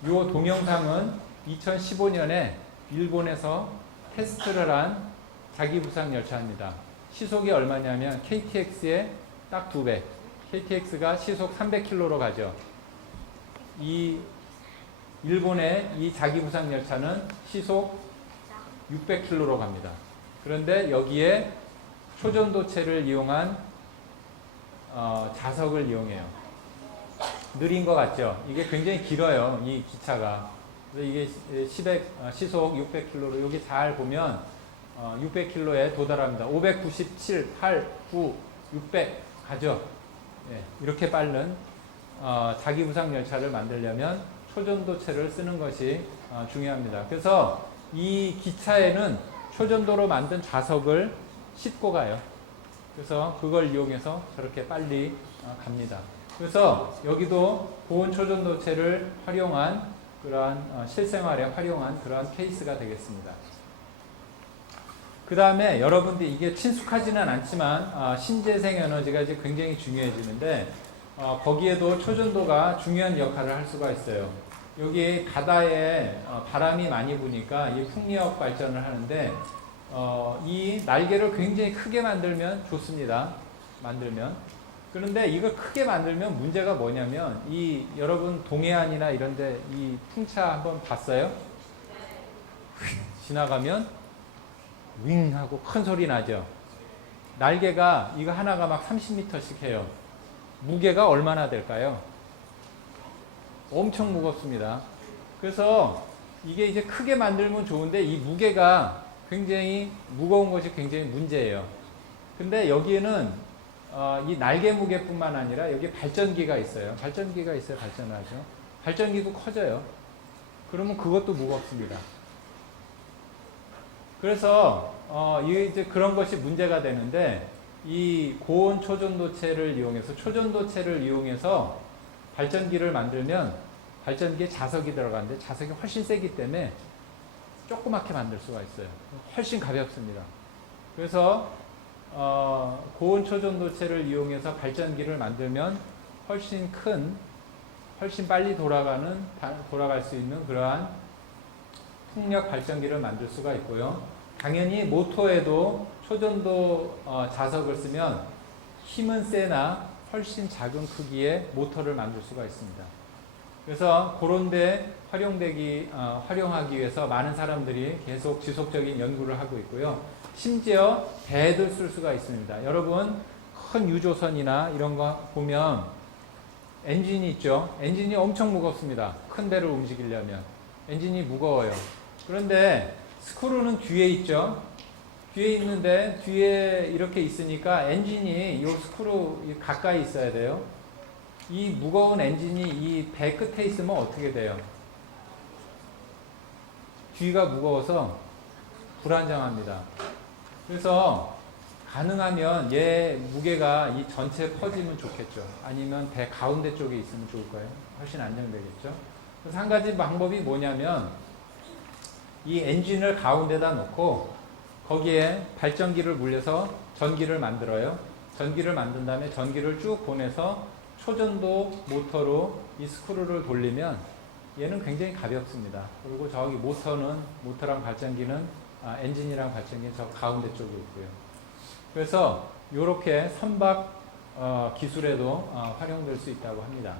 이 동영상은 2015년에 일본에서 테스트를 한 자기부상 열차입니다. 시속이 얼마냐면 KTX의 딱 2배. KTX가 시속 300km로 가죠. 이 일본의 이 자기부상 열차는 시속 600km로 갑니다. 그런데 여기에 초전도체를 이용한 자석을 이용해요. 느린 것 같죠? 이게 굉장히 길어요. 이 기차가. 그래서 이게 시속 600km로 여기 잘 보면 600km에 도달합니다. 597, 8, 9, 600 가죠. 네, 이렇게 빠른 자기부상 열차를 만들려면 초전도체를 쓰는 것이 중요합니다. 그래서 이 기차에는 초전도로 만든 자석을 싣고 가요. 그래서 그걸 이용해서 저렇게 빨리 갑니다. 그래서 여기도 고온 초전도체를 활용한 그러한 실생활에 활용한 그러한 케이스가 되겠습니다. 그 다음에 여러분들 이게 친숙하지는 않지만 신재생 에너지가 이제 굉장히 중요해지는데 거기에도 초전도가 중요한 역할을 할 수가 있어요. 여기 바다에 바람이 많이 부니까 이 풍력 발전을 하는데 이 날개를 굉장히 크게 만들면 좋습니다. 만들면. 그런데 이걸 크게 만들면 문제가 뭐냐면 이 여러분 동해안이나 이런데 이 풍차 한번 봤어요? 지나가면 윙 하고 큰 소리 나죠. 날개가 이거 하나가 막 30m씩 해요. 무게가 얼마나 될까요? 엄청 무겁습니다. 그래서 이게 이제 크게 만들면 좋은데 이 무게가 굉장히 무거운 것이 굉장히 문제예요. 근데 여기에는 이 날개 무게뿐만 아니라 여기 발전기가 있어요. 발전기가 있어야 발전을 하죠. 발전기도 커져요. 그러면 그것도 무겁습니다. 그래서 이제 그런 것이 문제가 되는데 이 고온 초전도체를 이용해서 발전기를 만들면 발전기에 자석이 들어가는데 자석이 훨씬 세기 때문에 조그맣게 만들 수가 있어요. 훨씬 가볍습니다. 그래서 고온 초전도체를 이용해서 발전기를 만들면 훨씬 빨리 돌아갈 수 있는 그러한 풍력 발전기를 만들 수가 있고요. 당연히 모터에도 초전도 자석을 쓰면 힘은 세나 훨씬 작은 크기의 모터를 만들 수가 있습니다. 그래서 그런 데 활용하기 위해서 많은 사람들이 계속 지속적인 연구를 하고 있고요. 심지어 배도 쓸 수가 있습니다. 여러분 큰 유조선이나 이런 거 보면 엔진이 있죠. 엔진이 엄청 무겁습니다. 큰 배를 움직이려면 엔진이 무거워요. 그런데 스크루는 뒤에 있죠. 뒤에 있는데 뒤에 이렇게 있으니까 엔진이 이 스크루 가까이 있어야 돼요. 이 무거운 엔진이 이 배 끝에 있으면 어떻게 돼요? 뒤가 무거워서 불안정합니다. 그래서 가능하면 얘 무게가 이 전체에 퍼지면 좋겠죠. 아니면 배 가운데 쪽에 있으면 좋을 거예요. 훨씬 안정되겠죠. 그래서 한 가지 방법이 뭐냐면 이 엔진을 가운데다 놓고 거기에 발전기를 물려서 전기를 만들어요. 전기를 만든 다음에 전기를 쭉 보내서 초전도 모터로 이 스크루를 돌리면 얘는 굉장히 가볍습니다. 그리고 저기 모터랑 발전기는 엔진이랑 발전기는 저 가운데 쪽에 있고요. 그래서 이렇게 선박 기술에도 활용될 수 있다고 합니다.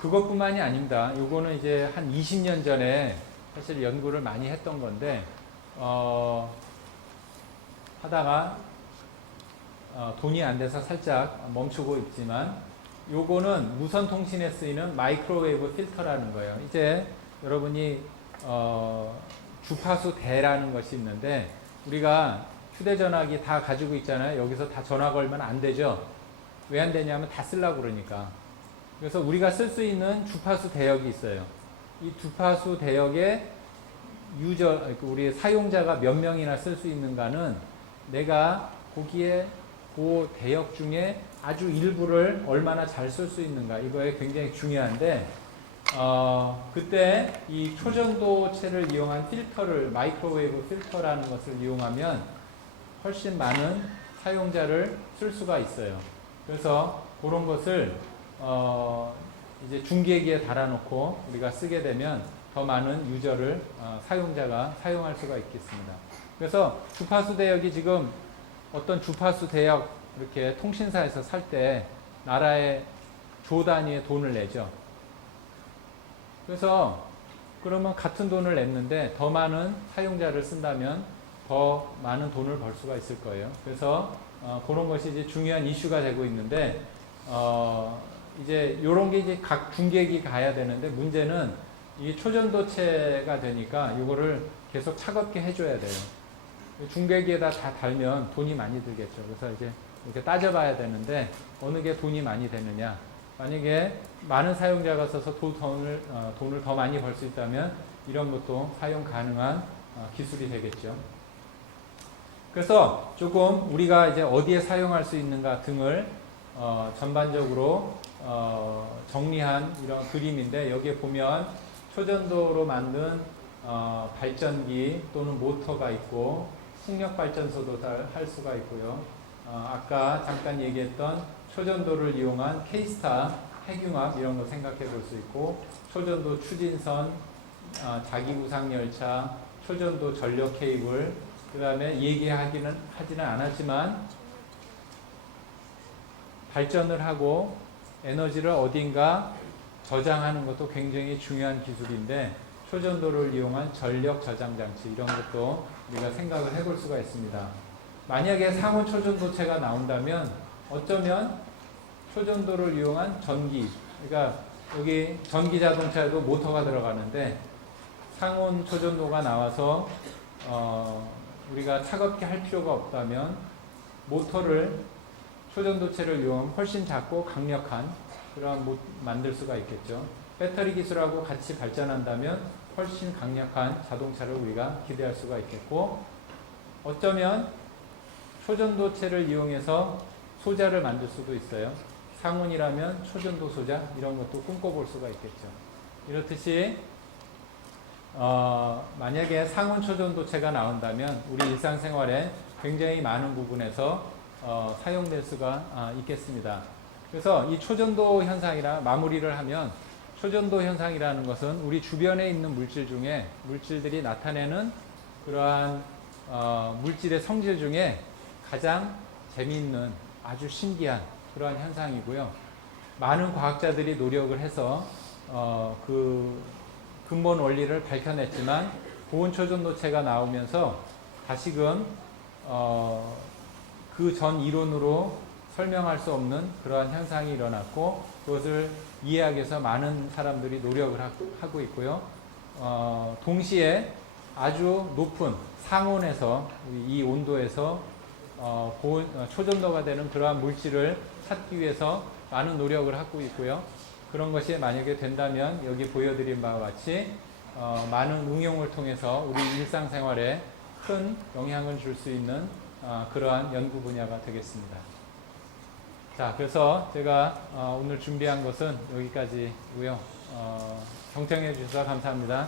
그것뿐만이 아닙니다. 요거는 이제 한 20년 전에 사실 연구를 많이 했던 건데 하다가 돈이 안 돼서 살짝 멈추고 있지만 요거는 무선 통신에 쓰이는 마이크로웨이브 필터라는 거예요. 이제 여러분이 주파수 대라는 것이 있는데 우리가 휴대전화기 다 가지고 있잖아요. 여기서 다 전화 걸면 안 되죠. 왜 안 되냐면 다 쓰려고 그러니까. 그래서 우리가 쓸 수 있는 주파수 대역이 있어요. 이 주파수 대역에 우리 사용자가 몇 명이나 쓸 수 있는가는 내가 거기에 그 대역 중에 아주 일부를 얼마나 잘 쓸 수 있는가 이거에 굉장히 중요한데 그때 이 초전도체를 이용한 필터를 마이크로웨이브 필터라는 것을 이용하면 훨씬 많은 사용자를 쓸 수가 있어요. 그래서 그런 것을 이제 중계기에 달아놓고 우리가 쓰게 되면 더 많은 사용자가 사용할 수가 있겠습니다. 그래서 주파수 대역이 지금 어떤 주파수 대역 이렇게 통신사에서 살 때 나라의 조 단위의 돈을 내죠. 그래서 그러면 같은 돈을 냈는데 더 많은 사용자를 쓴다면 더 많은 돈을 벌 수가 있을 거예요. 그래서 그런 것이 이제 중요한 이슈가 되고 있는데 이제 이런 게 이제 각 중계기 가야 되는데 문제는 이 초전도체가 되니까 이거를 계속 차갑게 해줘야 돼요. 중계기에다 다 달면 돈이 많이 들겠죠. 그래서 이제 이렇게 따져봐야 되는데 어느 게 돈이 많이 되느냐. 만약에 많은 사용자가 써서 돈을 더 많이 벌 수 있다면 이런 것도 사용 가능한 기술이 되겠죠. 그래서 조금 우리가 이제 어디에 사용할 수 있는가 등을 전반적으로 정리한 이런 그림인데 여기에 보면 초전도로 만든 발전기 또는 모터가 있고 풍력발전소도 할 수가 있고요. 아까 잠깐 얘기했던 초전도를 이용한 K스타 핵융합 이런 거 생각해 볼 수 있고 초전도 추진선, 자기구상열차, 초전도 전력 케이블 그 다음에 얘기하지는 않았지만 발전을 하고 에너지를 어딘가 저장하는 것도 굉장히 중요한 기술인데 초전도를 이용한 전력 저장 장치 이런 것도 우리가 생각을 해볼 수가 있습니다. 만약에 상온 초전도체가 나온다면 어쩌면 초전도를 이용한 전기, 그러니까 여기 전기 자동차에도 모터가 들어가는데 상온 초전도가 나와서 우리가 차갑게 할 필요가 없다면 모터를 초전도체를 이용하면 훨씬 작고 강력한 그런 만들 수가 있겠죠. 배터리 기술하고 같이 발전한다면 훨씬 강력한 자동차를 우리가 기대할 수가 있겠고 어쩌면 초전도체를 이용해서 소자를 만들 수도 있어요. 상온이라면 초전도 소자 이런 것도 꿈꿔볼 수가 있겠죠. 이렇듯이 만약에 상온 초전도체가 나온다면 우리 일상생활에 굉장히 많은 부분에서 사용될 수가 있겠습니다. 그래서 이 초전도 현상이라 마무리를 하면 초전도 현상이라는 것은 우리 주변에 있는 물질 중에 물질들이 나타내는 그러한 물질의 성질 중에 가장 재미있는 아주 신기한 그러한 현상이고요. 많은 과학자들이 노력을 해서 그 근본 원리를 밝혀냈지만 고온 초전도체가 나오면서 다시금 그 전 이론으로 설명할 수 없는 그러한 현상이 일어났고 그것을 이해하기 위해서 많은 사람들이 노력을 하고 있고요. 동시에 아주 높은 상온에서 이 온도에서 초전도가 되는 그러한 물질을 찾기 위해서 많은 노력을 하고 있고요. 그런 것이 만약에 된다면 여기 보여드린 바와 같이 많은 응용을 통해서 우리 일상생활에 큰 영향을 줄 수 있는 그러한 연구 분야가 되겠습니다. 자, 그래서 제가 오늘 준비한 것은 여기까지고요. 경청해 주셔서 감사합니다.